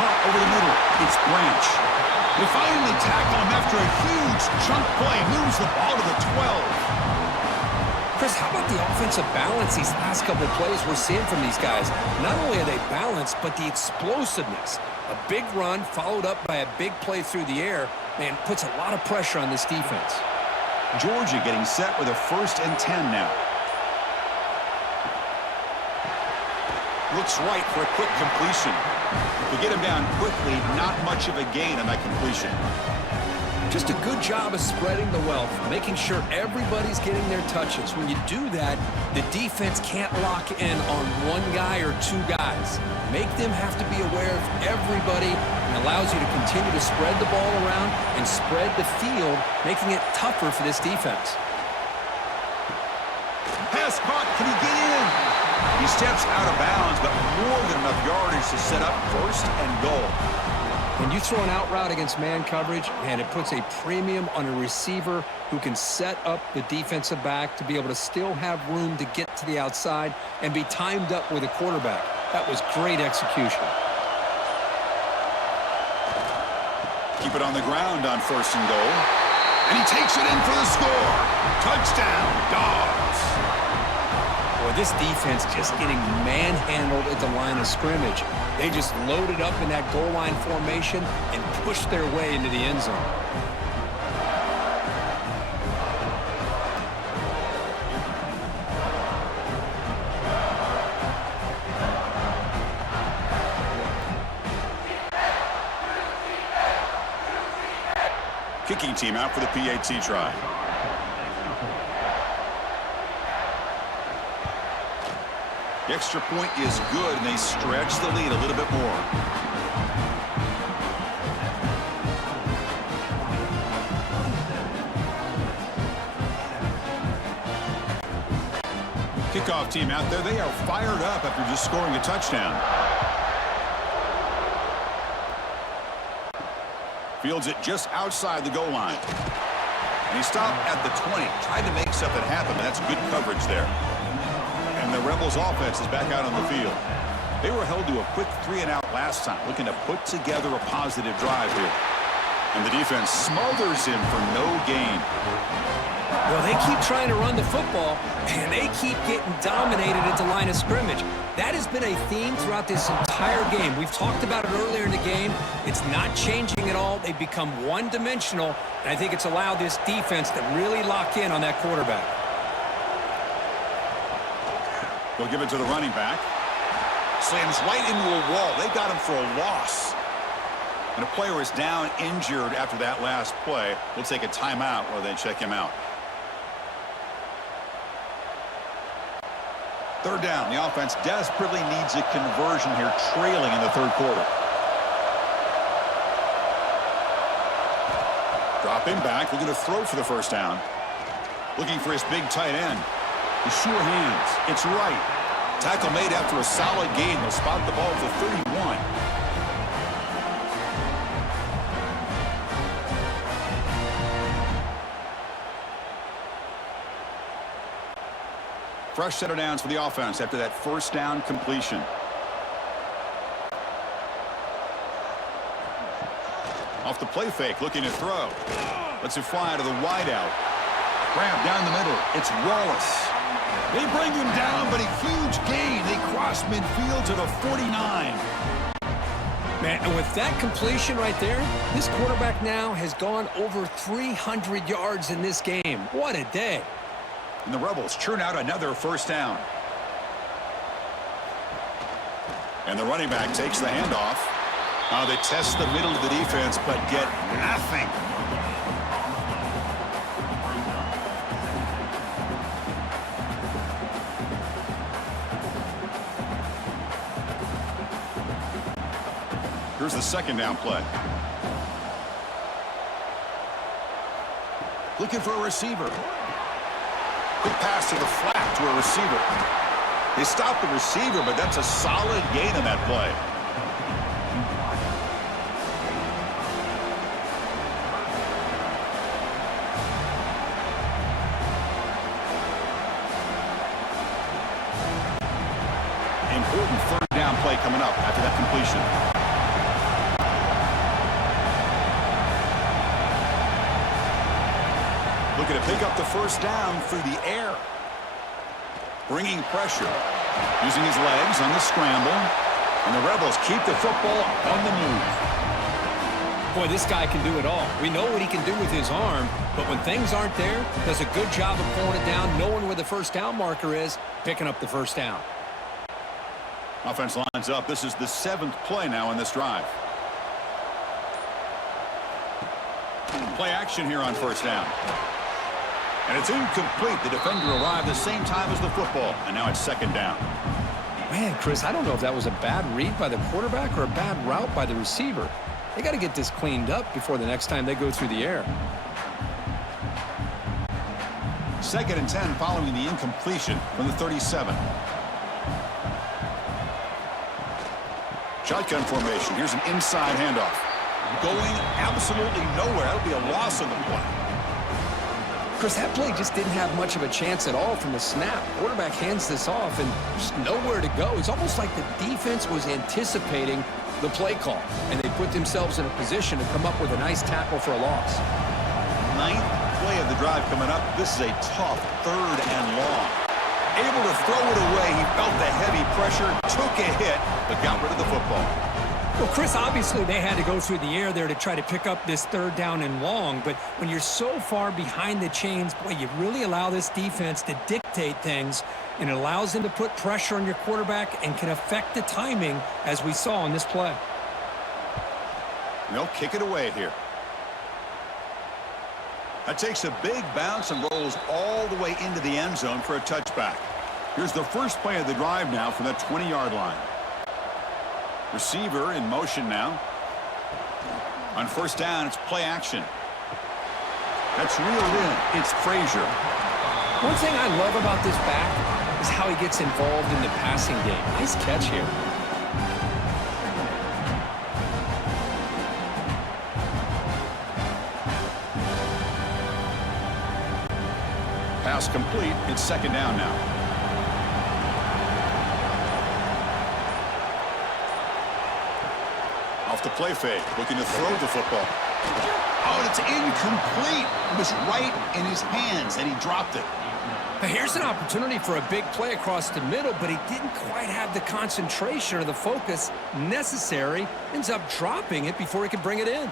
Hot over the middle. It's Branch. They finally tackle him after a huge chunk play. Moves the ball to the 12. Chris, how about the offensive balance these last couple of plays we're seeing from these guys? Not only are they balanced, but the explosiveness. A big run followed up by a big play through the air, man, puts a lot of pressure on this defense. Georgia getting set with a 1st and 10 now. Looks right for a quick completion. To get him down quickly, not much of a gain on that completion. Just a good job of spreading the wealth, making sure everybody's getting their touches. When you do that, the defense can't lock in on one guy or two guys. Make them have to be aware of everybody and allows you to continue to spread the ball around and spread the field, making it tougher for this defense. Pass caught. Can he get in? He steps out of bounds, but more than enough yardage to set up 1st and goal. When you throw an out route against man coverage, man, it puts a premium on a receiver who can set up the defensive back to be able to still have room to get to the outside and be timed up with a quarterback. That was great execution. Keep it on the ground on 1st and goal. And he takes it in for the score. Touchdown, Dogs. Boy, this defense just getting manhandled at the line of scrimmage. They just loaded up in that goal line formation and pushed their way into the end zone. Kicking team out for the PAT try. The extra point is good, and they stretch the lead a little bit more. Kickoff team out there, they are fired up after just scoring a touchdown. Fields it just outside the goal line. And he stopped at the 20, tried to make something happen, but that's good coverage there. And the Rebels offense is back out on the field. They were held to a quick 3-and-out last time, looking to put together a positive drive here. And the defense smothers him for no gain. Well, they keep trying to run the football, and they keep getting dominated at the line of scrimmage. That has been a theme throughout this entire game. We've talked about it earlier in the game. It's not changing at all. They've become one-dimensional, and I think it's allowed this defense to really lock in on that quarterback. They'll give it to the running back. Slams right into a wall. They got him for a loss. And a player is down injured after that last play. We'll take a timeout while they check him out. Third down. The offense desperately needs a conversion here, trailing in the third quarter. Dropping back, looking to throw for the first down. Looking for his big tight end. The sure hands. It's right. Tackle made after a solid gain. They'll spot the ball at the 31. Fresh set of downs for the offense after that first down completion. Off the play fake, looking to throw. Lets it fly to the wideout. Grab down the middle. It's Wallace. They bring him down, but a huge gain. They cross midfield to the 49. Man, and with that completion right there, this quarterback now has gone over 300 yards in this game. What a day. And the Rebels churn out another first down. And the running back takes the handoff. They test the middle of the defense, but get nothing. Here's the second down play. Looking for a receiver. Quick pass to the flat to a receiver. They stop the receiver, but that's a solid gain on that play. Important third down play coming up after that completion. Looking to pick up the first down through the air. Bringing pressure. Using his legs on the scramble. And the Rebels keep the football on the move. Boy, this guy can do it all. We know what he can do with his arm, but when things aren't there, does a good job of pulling it down, knowing where the first down marker is, picking up the first down. Offense lines up. This is the 7th play now in this drive. Play action here on first down. And it's incomplete. The defender arrived the same time as the football. And now it's second down. Man, Chris, I don't know if that was a bad read by the quarterback or a bad route by the receiver. They got to get this cleaned up before the next time they go through the air. Second and 10 following the incompletion from the 37. Shotgun formation. Here's an inside handoff. Going absolutely nowhere. That'll be a loss on the play. Chris, that play just didn't have much of a chance at all from the snap. Quarterback hands this off and just nowhere to go. It's almost like the defense was anticipating the play call, and they put themselves in a position to come up with a nice tackle for a loss. 9th play of the drive coming up. This is a tough third and long. Able to throw it away. He felt the heavy pressure, took a hit, but got rid of the football. Well, Chris, obviously they had to go through the air there to try to pick up this third down and long, but when you're so far behind the chains, boy, you really allow this defense to dictate things, and it allows them to put pressure on your quarterback and can affect the timing, as we saw on this play. They'll kick it away here. That takes a big bounce and rolls all the way into the end zone for a touchback. Here's the first play of the drive now from the 20-yard line. Receiver in motion now. On first down, it's play action. That's reeled in. It's Frazier. One thing I love about this back is how he gets involved in the passing game. Nice catch here. Pass complete. It's second down now. Off the play fake, looking to throw the football. Oh, and it's incomplete. It was right in his hands, and he dropped it. Now here's an opportunity for a big play across the middle, but he didn't quite have the concentration or the focus necessary. Ends up dropping it before he could bring it in.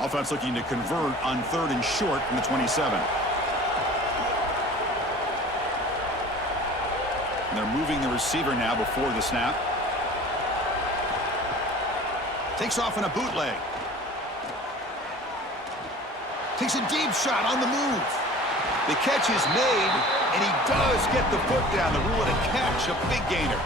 Offense looking to convert on 3rd and short from the 27. And they're moving the receiver now before the snap. Takes off in a bootleg. Takes a deep shot on the move. The catch is made, and he does get the foot down to rule it a catch, a big gainer.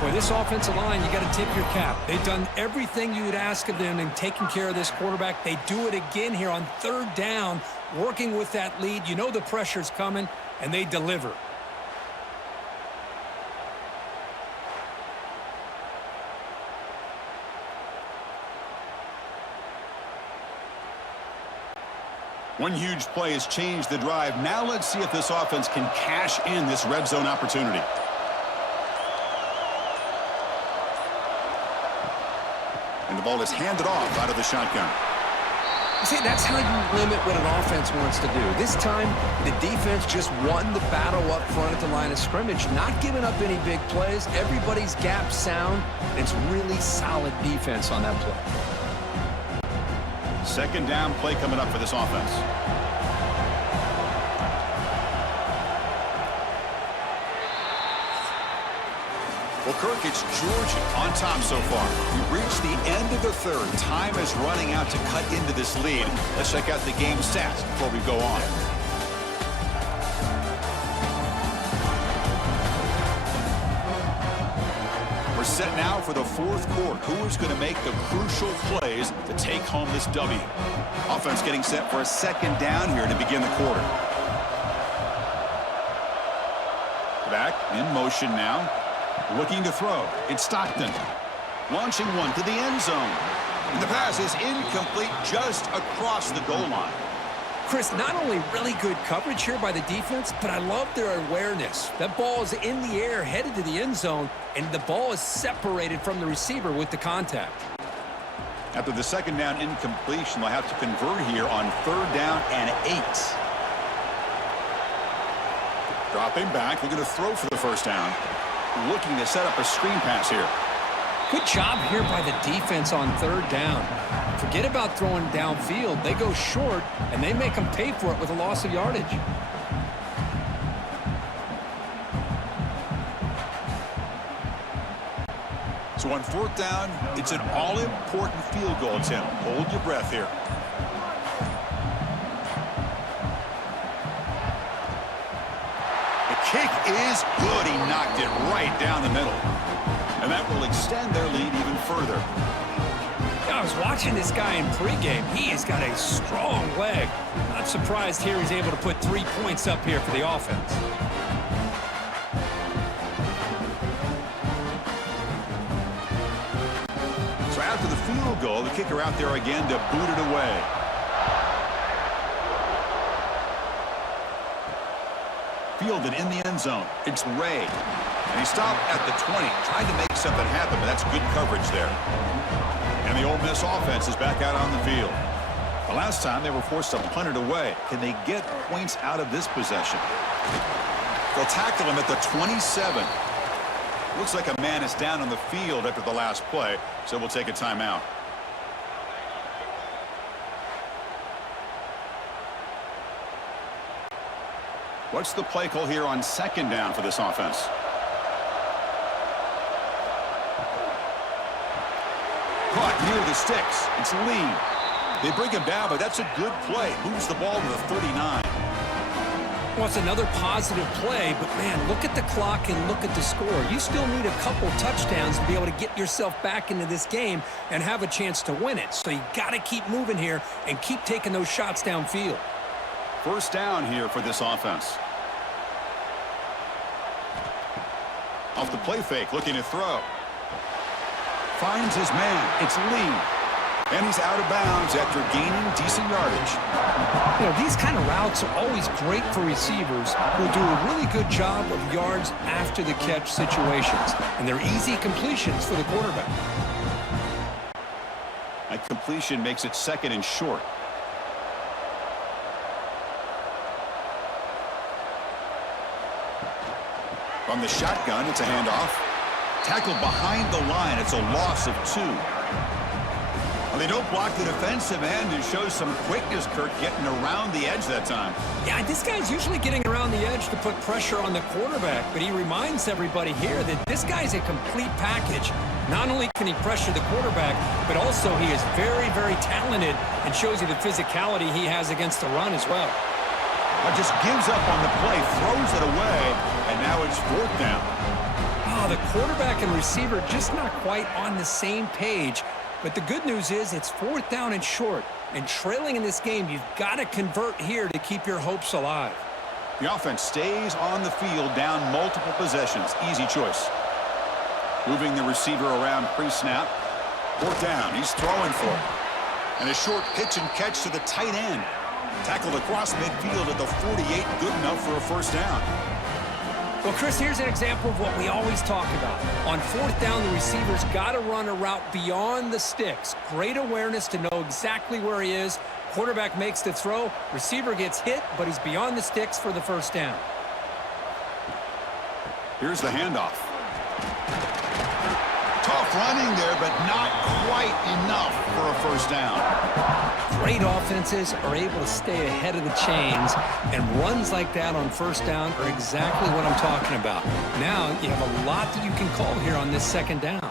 Boy, this offensive line, you got to tip your cap. They've done everything you would ask of them in taking care of this quarterback. They do it again here on 3rd down, working with that lead. You know the pressure's coming, and they deliver. One huge play has changed the drive. Now let's see if this offense can cash in this red zone opportunity. And the ball is handed off out of the shotgun. See, that's how you limit what an offense wants to do. This time, the defense just won the battle up front at the line of scrimmage, not giving up any big plays. Everybody's gap sound. It's really solid defense on that play. Second down play coming up for this offense. Well, Kirk, it's Georgia on top so far. We've reached the end of the 3rd. Time is running out to cut into this lead. Let's check out the game stats before we go on. We're set now for the 4th quarter. Who is going to make the crucial plays to take home this W? Offense getting set for a second down here to begin the quarter. Back in motion now. Looking to throw. It's Stockton. Launching one to the end zone. And the pass is incomplete just across the goal line. Chris, not only really good coverage here by the defense, but I love their awareness. That ball is in the air, headed to the end zone, and the ball is separated from the receiver with the contact. After the second down incompletion, they'll have to convert here on 3rd down and 8. Dropping back, looking to throw for the first down. Looking to set up a screen pass here. Good job here by the defense on 3rd down. Forget about throwing downfield. They go short, and they make them pay for it with a loss of yardage. So on 4th down, it's an all-important field goal attempt. Hold your breath here. The kick is good. He knocked it right down the middle. And that will extend their lead even further. I was watching this guy in pregame. He has got a strong leg. Not surprised here he's able to put 3 points up here for the offense. So after the field goal, the kicker out there again to boot it away. Fielded in the end zone. It's Ray. And he stopped at the 20, trying to make something happen, but that's good coverage there. And the Ole Miss offense is back out on the field. The last time they were forced to punt it away. Can they get points out of this possession? They'll tackle him at the 27. Looks like a man is down on the field after the last play, so we'll take a timeout. What's the play call here on 2nd down for this offense? Caught near the sticks. It's Lee. They bring him down, but that's a good play. Moves the ball to the 39. Well, it's another positive play, but man, look at the clock and look at the score. You still need a couple touchdowns to be able to get yourself back into this game and have a chance to win it. So you got to keep moving here and keep taking those shots downfield. First down here for this offense. Off the play fake, looking to throw. Finds his man. It's Lee. And he's out of bounds after gaining decent yardage. You know, these kind of routes are always great for receivers who do a really good job of yards after the catch situations. And they're easy completions for the quarterback. A completion makes it 2nd and short. From the shotgun, it's a handoff. Tackled behind the line. It's a loss of 2. Well, they don't block the defensive end and show some quickness, Kirk, getting around the edge that time. Yeah, this guy's usually getting around the edge to put pressure on the quarterback, but he reminds everybody here that this guy's a complete package. Not only can he pressure the quarterback, but also he is very, very talented and shows you the physicality he has against the run as well. Just gives up on the play, throws it away, and now it's 4th down. Oh, the quarterback and receiver just not quite on the same page. But the good news is it's 4th down and short. And trailing in this game, you've got to convert here to keep your hopes alive. The offense stays on the field down multiple possessions. Easy choice. Moving the receiver around pre-snap. 4th down. He's throwing for it. And a short pitch and catch to the tight end. Tackled across midfield at the 48. Good enough for a 1st down. Well, Chris, here's an example of what we always talk about. On 4th down, the receiver's got to run a route beyond the sticks. Great awareness to know exactly where he is. Quarterback makes the throw. Receiver gets hit, but he's beyond the sticks for the 1st down. Here's the handoff. Tough running there, but not quite enough for a 1st down. Great offenses are able to stay ahead of the chains, and runs like that on 1st down are exactly what I'm talking about. Now you have a lot that you can call here on this 2nd down.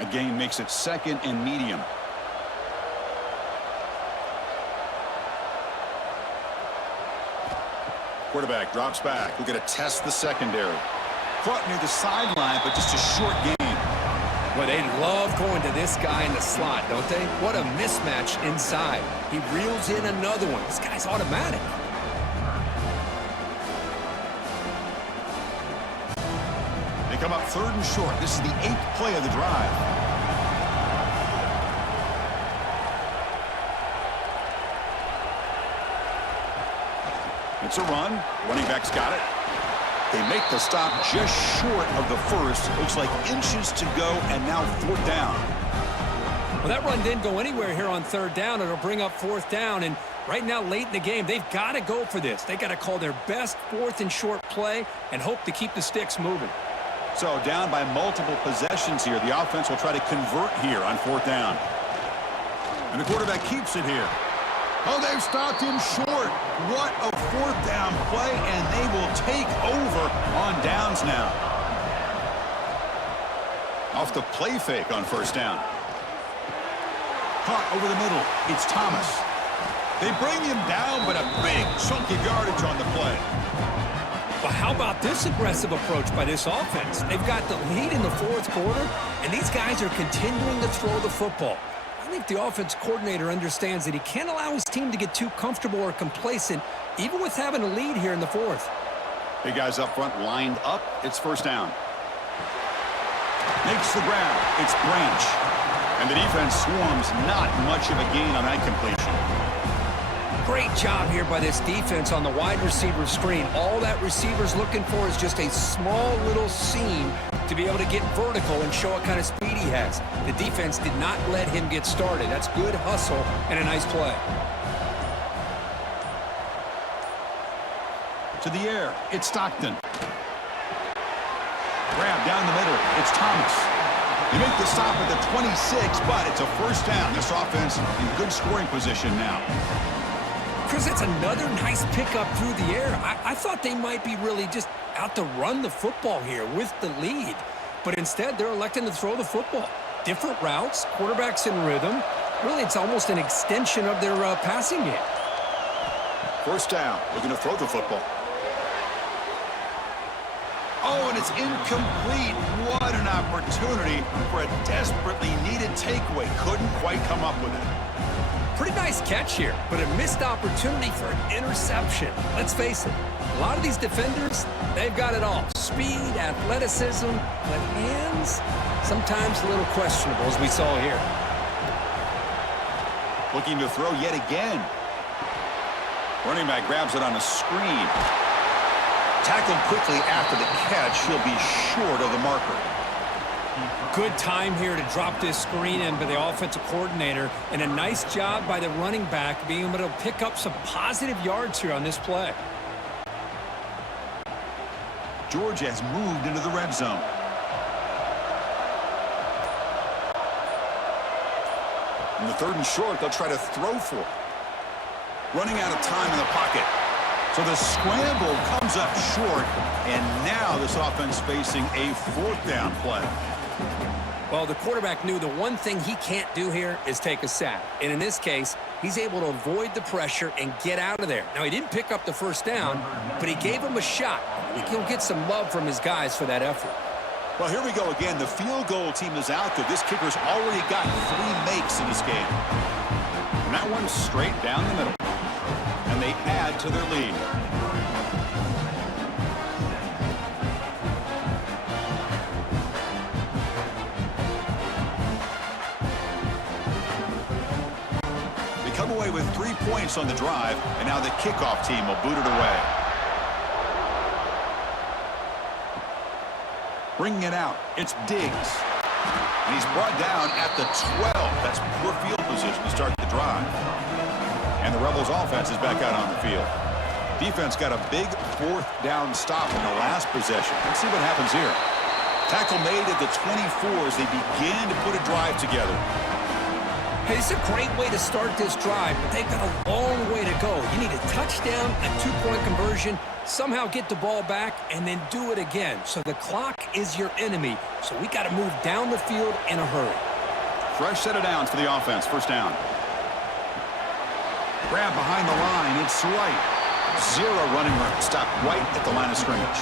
A gain makes it 2nd and medium. Quarterback drops back. We're going to test the secondary. Caught near the sideline, but just a short gain. Well, they love going to this guy in the slot, don't they? What a mismatch inside. He reels in another one. This guy's automatic. They come up 3rd and short. This is the 8th play of the drive. It's a run. Running back's got it. They make the stop just short of the 1st. Looks like inches to go, and now 4th down. Well, that run didn't go anywhere here on 3rd down. It'll bring up 4th down, and right now, late in the game, they've got to go for this. They got to call their best 4th and short play and hope to keep the sticks moving. So down by multiple possessions here. The offense will try to convert here on 4th down. And the quarterback keeps it here. Oh, they've stopped him short. What a 4th down play, and they will take over on downs now. Off the play fake on 1st down. Caught over the middle. It's Thomas. They bring him down, but a big chunk of yardage on the play. Well, how about this aggressive approach by this offense? They've got the lead in the 4th quarter, and these guys are continuing to throw the football. I think the offense coordinator understands that he can't allow his team to get too comfortable or complacent, even with having a lead here in the 4th. Big guys up front lined up. It's 1st down. Makes the grab. It's Branch. And the defense swarms. Not much of a gain on that completion. Great job here by this defense on the wide receiver screen. All that receiver's looking for is just a small little seam to be able to get vertical and show what kind of speed he has. The defense did not let him get started. That's good hustle and a nice play. To the air, it's Stockton. Grab down the middle, it's Thomas. They make the stop at the 26, but it's a 1st down. This offense in good scoring position now. Chris, it's another nice pickup through the air. I thought they might be really just out to run the football here with the lead. But instead, they're electing to throw the football. Different routes, quarterbacks in rhythm. Really, it's almost an extension of their passing game. 1st down, looking to throw the football. Oh, and it's incomplete. What an opportunity for a desperately needed takeaway. Couldn't quite come up with it. Pretty nice catch here, but a missed opportunity for an interception. Let's face it, a lot of these defenders, they've got it all. Speed, athleticism, but hands, sometimes a little questionable, as we saw here. Looking to throw yet again. Running back grabs it on a screen. Tackled quickly after the catch. He'll be short of the marker. Good time here to drop this screen in by the offensive coordinator, and a nice job by the running back being able to pick up some positive yards here on this play. Georgia has moved into the red zone. In the 3rd and short, they'll try to throw for it. Running out of time in the pocket. So the scramble comes up short, and now this offense facing a 4th down play. Well, the quarterback knew the one thing he can't do here is take a sack. And in this case, he's able to avoid the pressure and get out of there. Now, he didn't pick up the 1st down, but he gave him a shot. I think he'll get some love from his guys for that effort. Well, here we go again. The field goal team is out there. This kicker's already got 3 makes in this game. And that one's straight down the middle. And they add to their lead. They come away with 3 points on the drive, and now the kickoff team will boot it away. Bringing it out, it's Diggs. And he's brought down at the 12. That's poor field position to start the drive. And the Rebels offense is back out on the field. Defense got a big 4th down stop in the last possession. Let's see what happens here. Tackle made at the 24 as they begin to put a drive together. Hey, it's a great way to start this drive, but they've got a long way to go. You need a touchdown, a 2-point conversion, somehow get the ball back, and then do it again. So the clock is your enemy. So we got to move down the field in a hurry. Fresh set of downs for the offense. 1st down. Grab behind the line. It's right. 0 running room. Stop right at the line of scrimmage.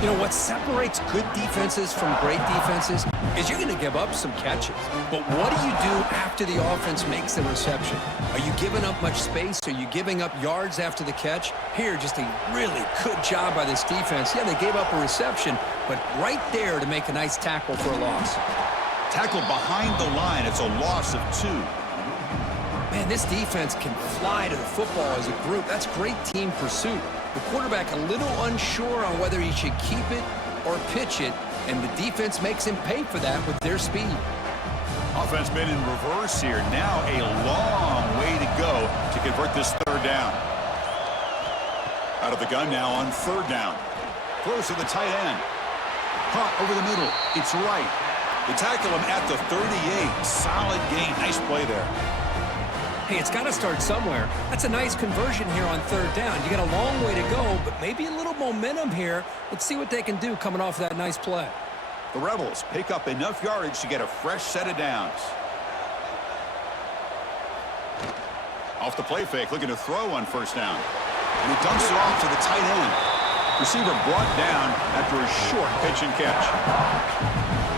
You know, what separates good defenses from great defenses is you're going to give up some catches. But what do you do after the offense makes the reception? Are you giving up much space? Are you giving up yards after the catch? Here, just a really good job by this defense. Yeah, they gave up a reception, but right there to make a nice tackle for a loss. Tackle behind the line. It's a loss of 2. Man, this defense can fly to the football as a group. That's great team pursuit. The quarterback a little unsure on whether he should keep it or pitch it, and the defense makes him pay for that with their speed. Offense been in reverse here. Now a long way to go to convert this 3rd down. Out of the gun now on 3rd down. Throws to the tight end. Caught over the middle. It's right. They tackle him at the 38. Solid gain. Nice play there. Hey, it's got to start somewhere. That's a nice conversion here on 3rd down. You got a long way to go, but maybe a little momentum here. Let's see what they can do coming off that nice play. The Rebels pick up enough yardage to get a fresh set of downs. Off the play fake, looking to throw on 1st down. And he dumps it off to the tight end. Receiver brought down after a short pitch and catch.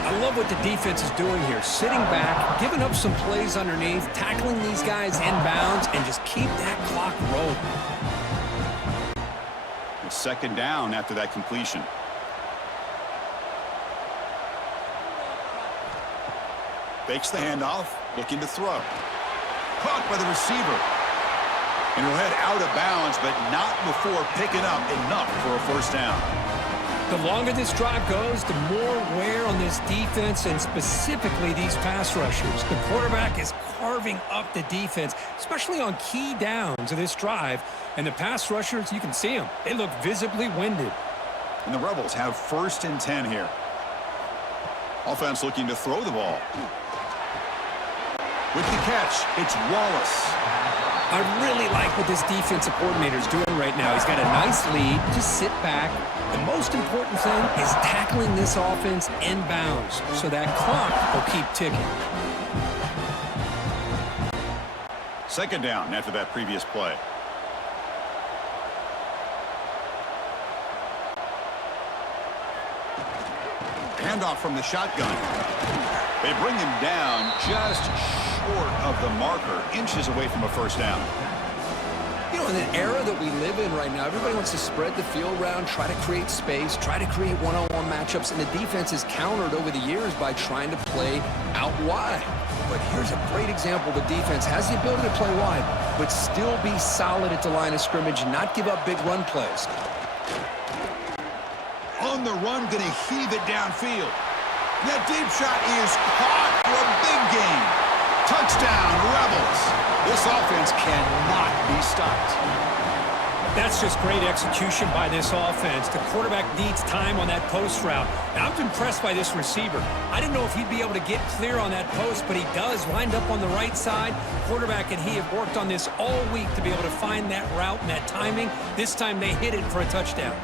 I love what the defense is doing here. Sitting back, giving up some plays underneath, tackling these guys inbounds, and just keep that clock rolling. It's 2nd down after that completion. Fakes the handoff, looking to throw. Caught by the receiver. And he'll head out of bounds, but not before picking up enough for a 1st down. The longer this drive goes, the more wear on this defense and specifically these pass rushers. The quarterback is carving up the defense, especially on key downs of this drive. And the pass rushers, you can see them. They look visibly winded. And the Rebels have 1st and 10 here. Offense looking to throw the ball. With the catch, it's Wallace. I really like what this defensive coordinator is doing right now. He's got a nice lead. Just sit back. The most important thing is tackling this offense inbounds so that clock will keep ticking. 2nd down after that previous play. Handoff from the shotgun. They bring him down just short of the marker, inches away from a first down. You know, in an era that we live in right now, everybody wants to spread the field around, try to create space, try to create one-on-one matchups, and the defense is countered over the years by trying to play out wide. But here's a great example. The defense has the ability to play wide, but still be solid at the line of scrimmage and not give up big run plays. On the run, going to heave it downfield. That deep shot is caught for a big gain. Touchdown, Rebels. This offense cannot be stopped. That's just great execution by this offense. The quarterback needs time on that post route. Now, I'm impressed by this receiver. I didn't know if he'd be able to get clear on that post, but he does. Lined up on the right side. Quarterback and he have worked on this all week to be able to find that route and that timing. This time they hit it for a touchdown.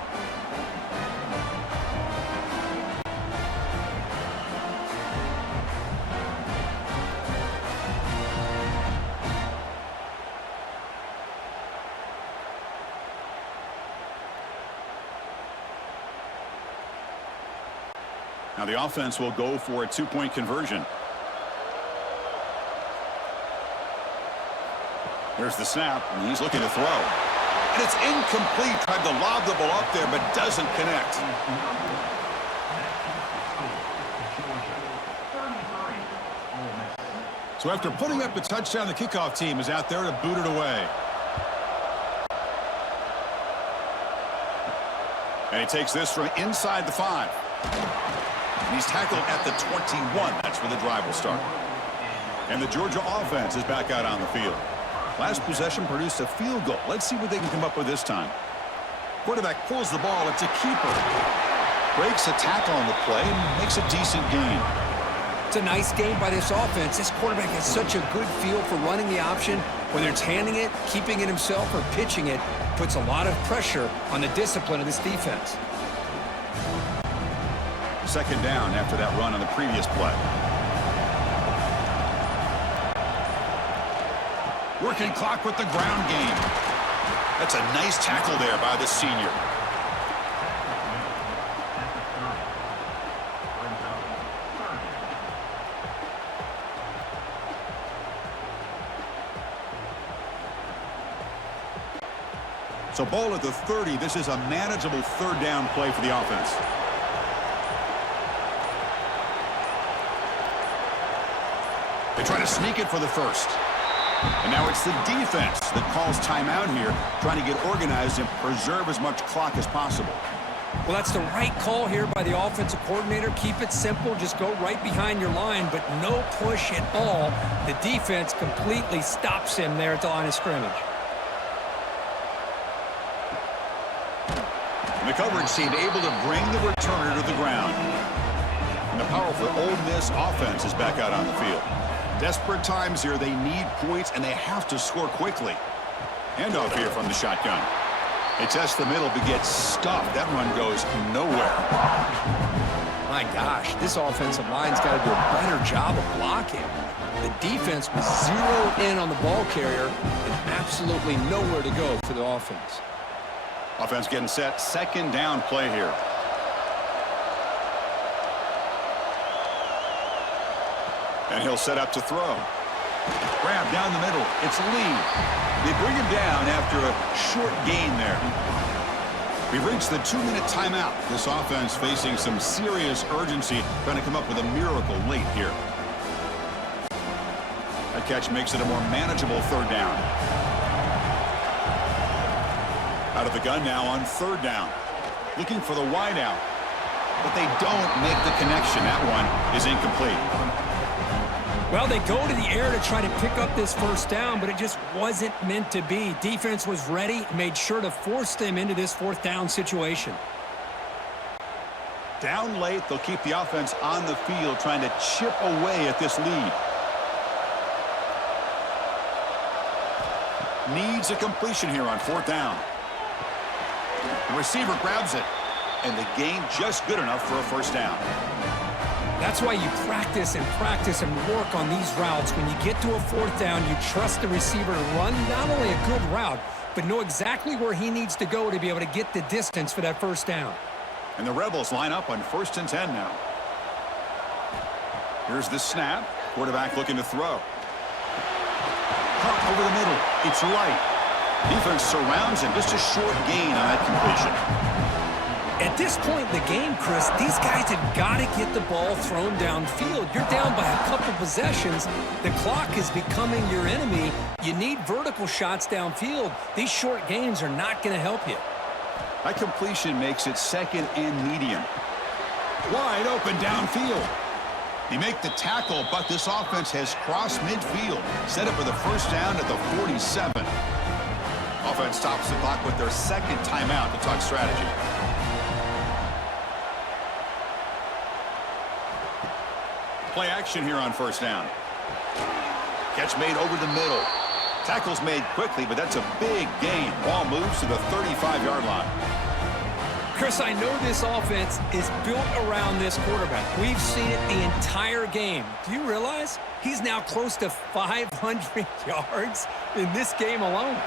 Now the offense will go for a two-point conversion. There's the snap, and he's looking to throw. And it's incomplete. Tried to lob the ball up there, but doesn't connect. So after putting up the touchdown, the kickoff team is out there to boot it away. And he takes this from inside the 5. And he's tackled at the 21. That's where the drive will start. And the Georgia offense is back out on the field. Last possession produced a field goal. Let's see what they can come up with this time. Quarterback pulls the ball. It's a keeper. Breaks a tackle on the play and makes a decent gain. It's a nice game by this offense. This quarterback has such a good feel for running the option. Whether it's handing it, keeping it himself, or pitching it, puts a lot of pressure on the discipline of this defense. Second down after that run on the previous play. Working clock with the ground game. That's a nice tackle there by the senior. So ball at the 30. This is a manageable third down play for the offense. They try to sneak it for the first. And now it's the defense that calls timeout here, trying to get organized and preserve as much clock as possible. Well, that's the right call here by the offensive coordinator. Keep it simple. Just go right behind your line, but no push at all. The defense completely stops him there at the line of scrimmage. And the coverage team able to bring the returner to the ground. And the powerful Ole Miss offense is back out on the field. Desperate times here. They need points, and they have to score quickly. Handoff here from the shotgun. They test the middle, but gets stuffed. That run goes nowhere. My gosh, this offensive line's got to do a better job of blocking. The defense was zeroed in on the ball carrier and absolutely nowhere to go for the offense. Offense getting set. Second down play here. And he'll set up to throw. Grab down the middle. It's Lee. They bring him down after a short gain there. We've reached the 2-minute timeout. This offense facing some serious urgency, trying to come up with a miracle late here. That catch makes it a more manageable third down. Out of the gun now on third down. Looking for the wide out. But they don't make the connection. That one is incomplete. Well, they go to the air to try to pick up this first down, but it just wasn't meant to be. Defense was ready, made sure to force them into this fourth down situation. Down late, they'll keep the offense on the field, trying to chip away at this lead. Needs a completion here on fourth down. The receiver grabs it, and the gain just good enough for a first down. That's why you practice and work on these routes. When you get to a fourth down, you trust the receiver to run not only a good route, but know exactly where he needs to go to be able to get the distance for that first down. And the Rebels line up on 1st and 10 now. Here's the snap. Quarterback looking to throw. Caught over the middle. It's light. Defense surrounds him. Just a short gain on that completion. At this point in the game, Chris, these guys have got to get the ball thrown downfield. You're down by a couple possessions. The clock is becoming your enemy. You need vertical shots downfield. These short gains are not going to help you. That completion makes it second and medium. Wide open downfield. They make the tackle, but this offense has crossed midfield. Set up for the first down at the 47. Offense stops the clock with their second timeout to talk strategy. Play action here on first down. Catch made over the middle. Tackle's made quickly, but that's a big gain. Ball moves to the 35-yard line. Chris, I know this offense is built around this quarterback. We've seen it the entire game. Do you realize he's now close to 500 yards in this game alone?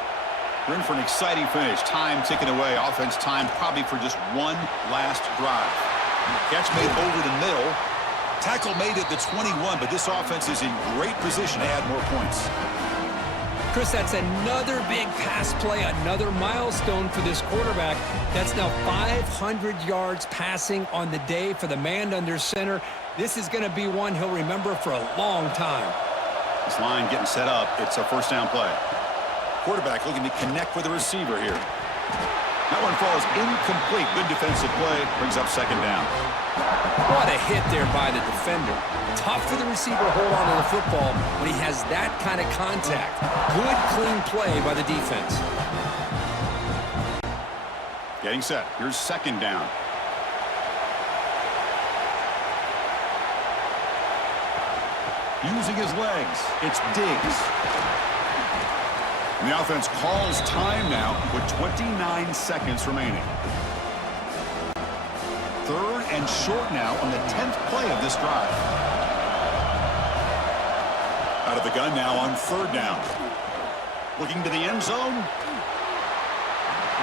We're in for an exciting finish. Time ticking away. Offense time probably for just one last drive. Catch made over the middle. Tackle made at the 21, but this offense is in great position to add more points. Chris, that's another big pass play, another milestone for this quarterback. That's now 500 yards passing on the day for the man under center. This is going to be one he'll remember for a long time. This line getting set up. It's a first down play. Quarterback looking to connect with the receiver here. That one falls incomplete. Good defensive play. Brings up second down. What a hit there by the defender. Tough for the receiver to hold on to the football when he has that kind of contact. Good, clean play by the defense. Getting set. Here's second down. Using his legs. It's Diggs. And the offense calls time now with 29 seconds remaining. Third and short now on the 10th play of this drive. Out of the gun now on third down. Looking to the end zone.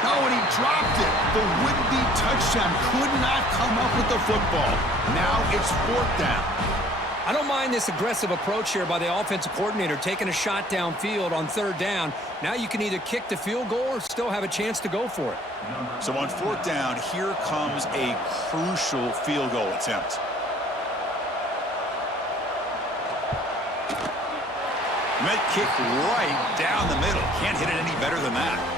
Oh, and he dropped it. The would-be touchdown could not come up with the football. Now it's fourth down. I don't mind this aggressive approach here by the offensive coordinator, taking a shot downfield on third down. Now you can either kick the field goal or still have a chance to go for it. So on fourth down, here comes a crucial field goal attempt. Met kick right down the middle. Can't hit it any better than that.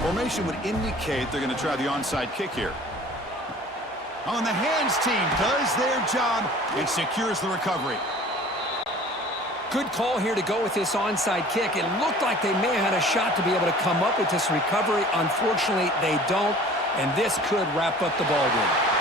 Formation would indicate they're going to try the onside kick here. On the hands team does their job and secures the recovery. Good call here to go with this onside kick. It looked like they may have had a shot to be able to come up with this recovery. Unfortunately, they don't, and this could wrap up the ball game.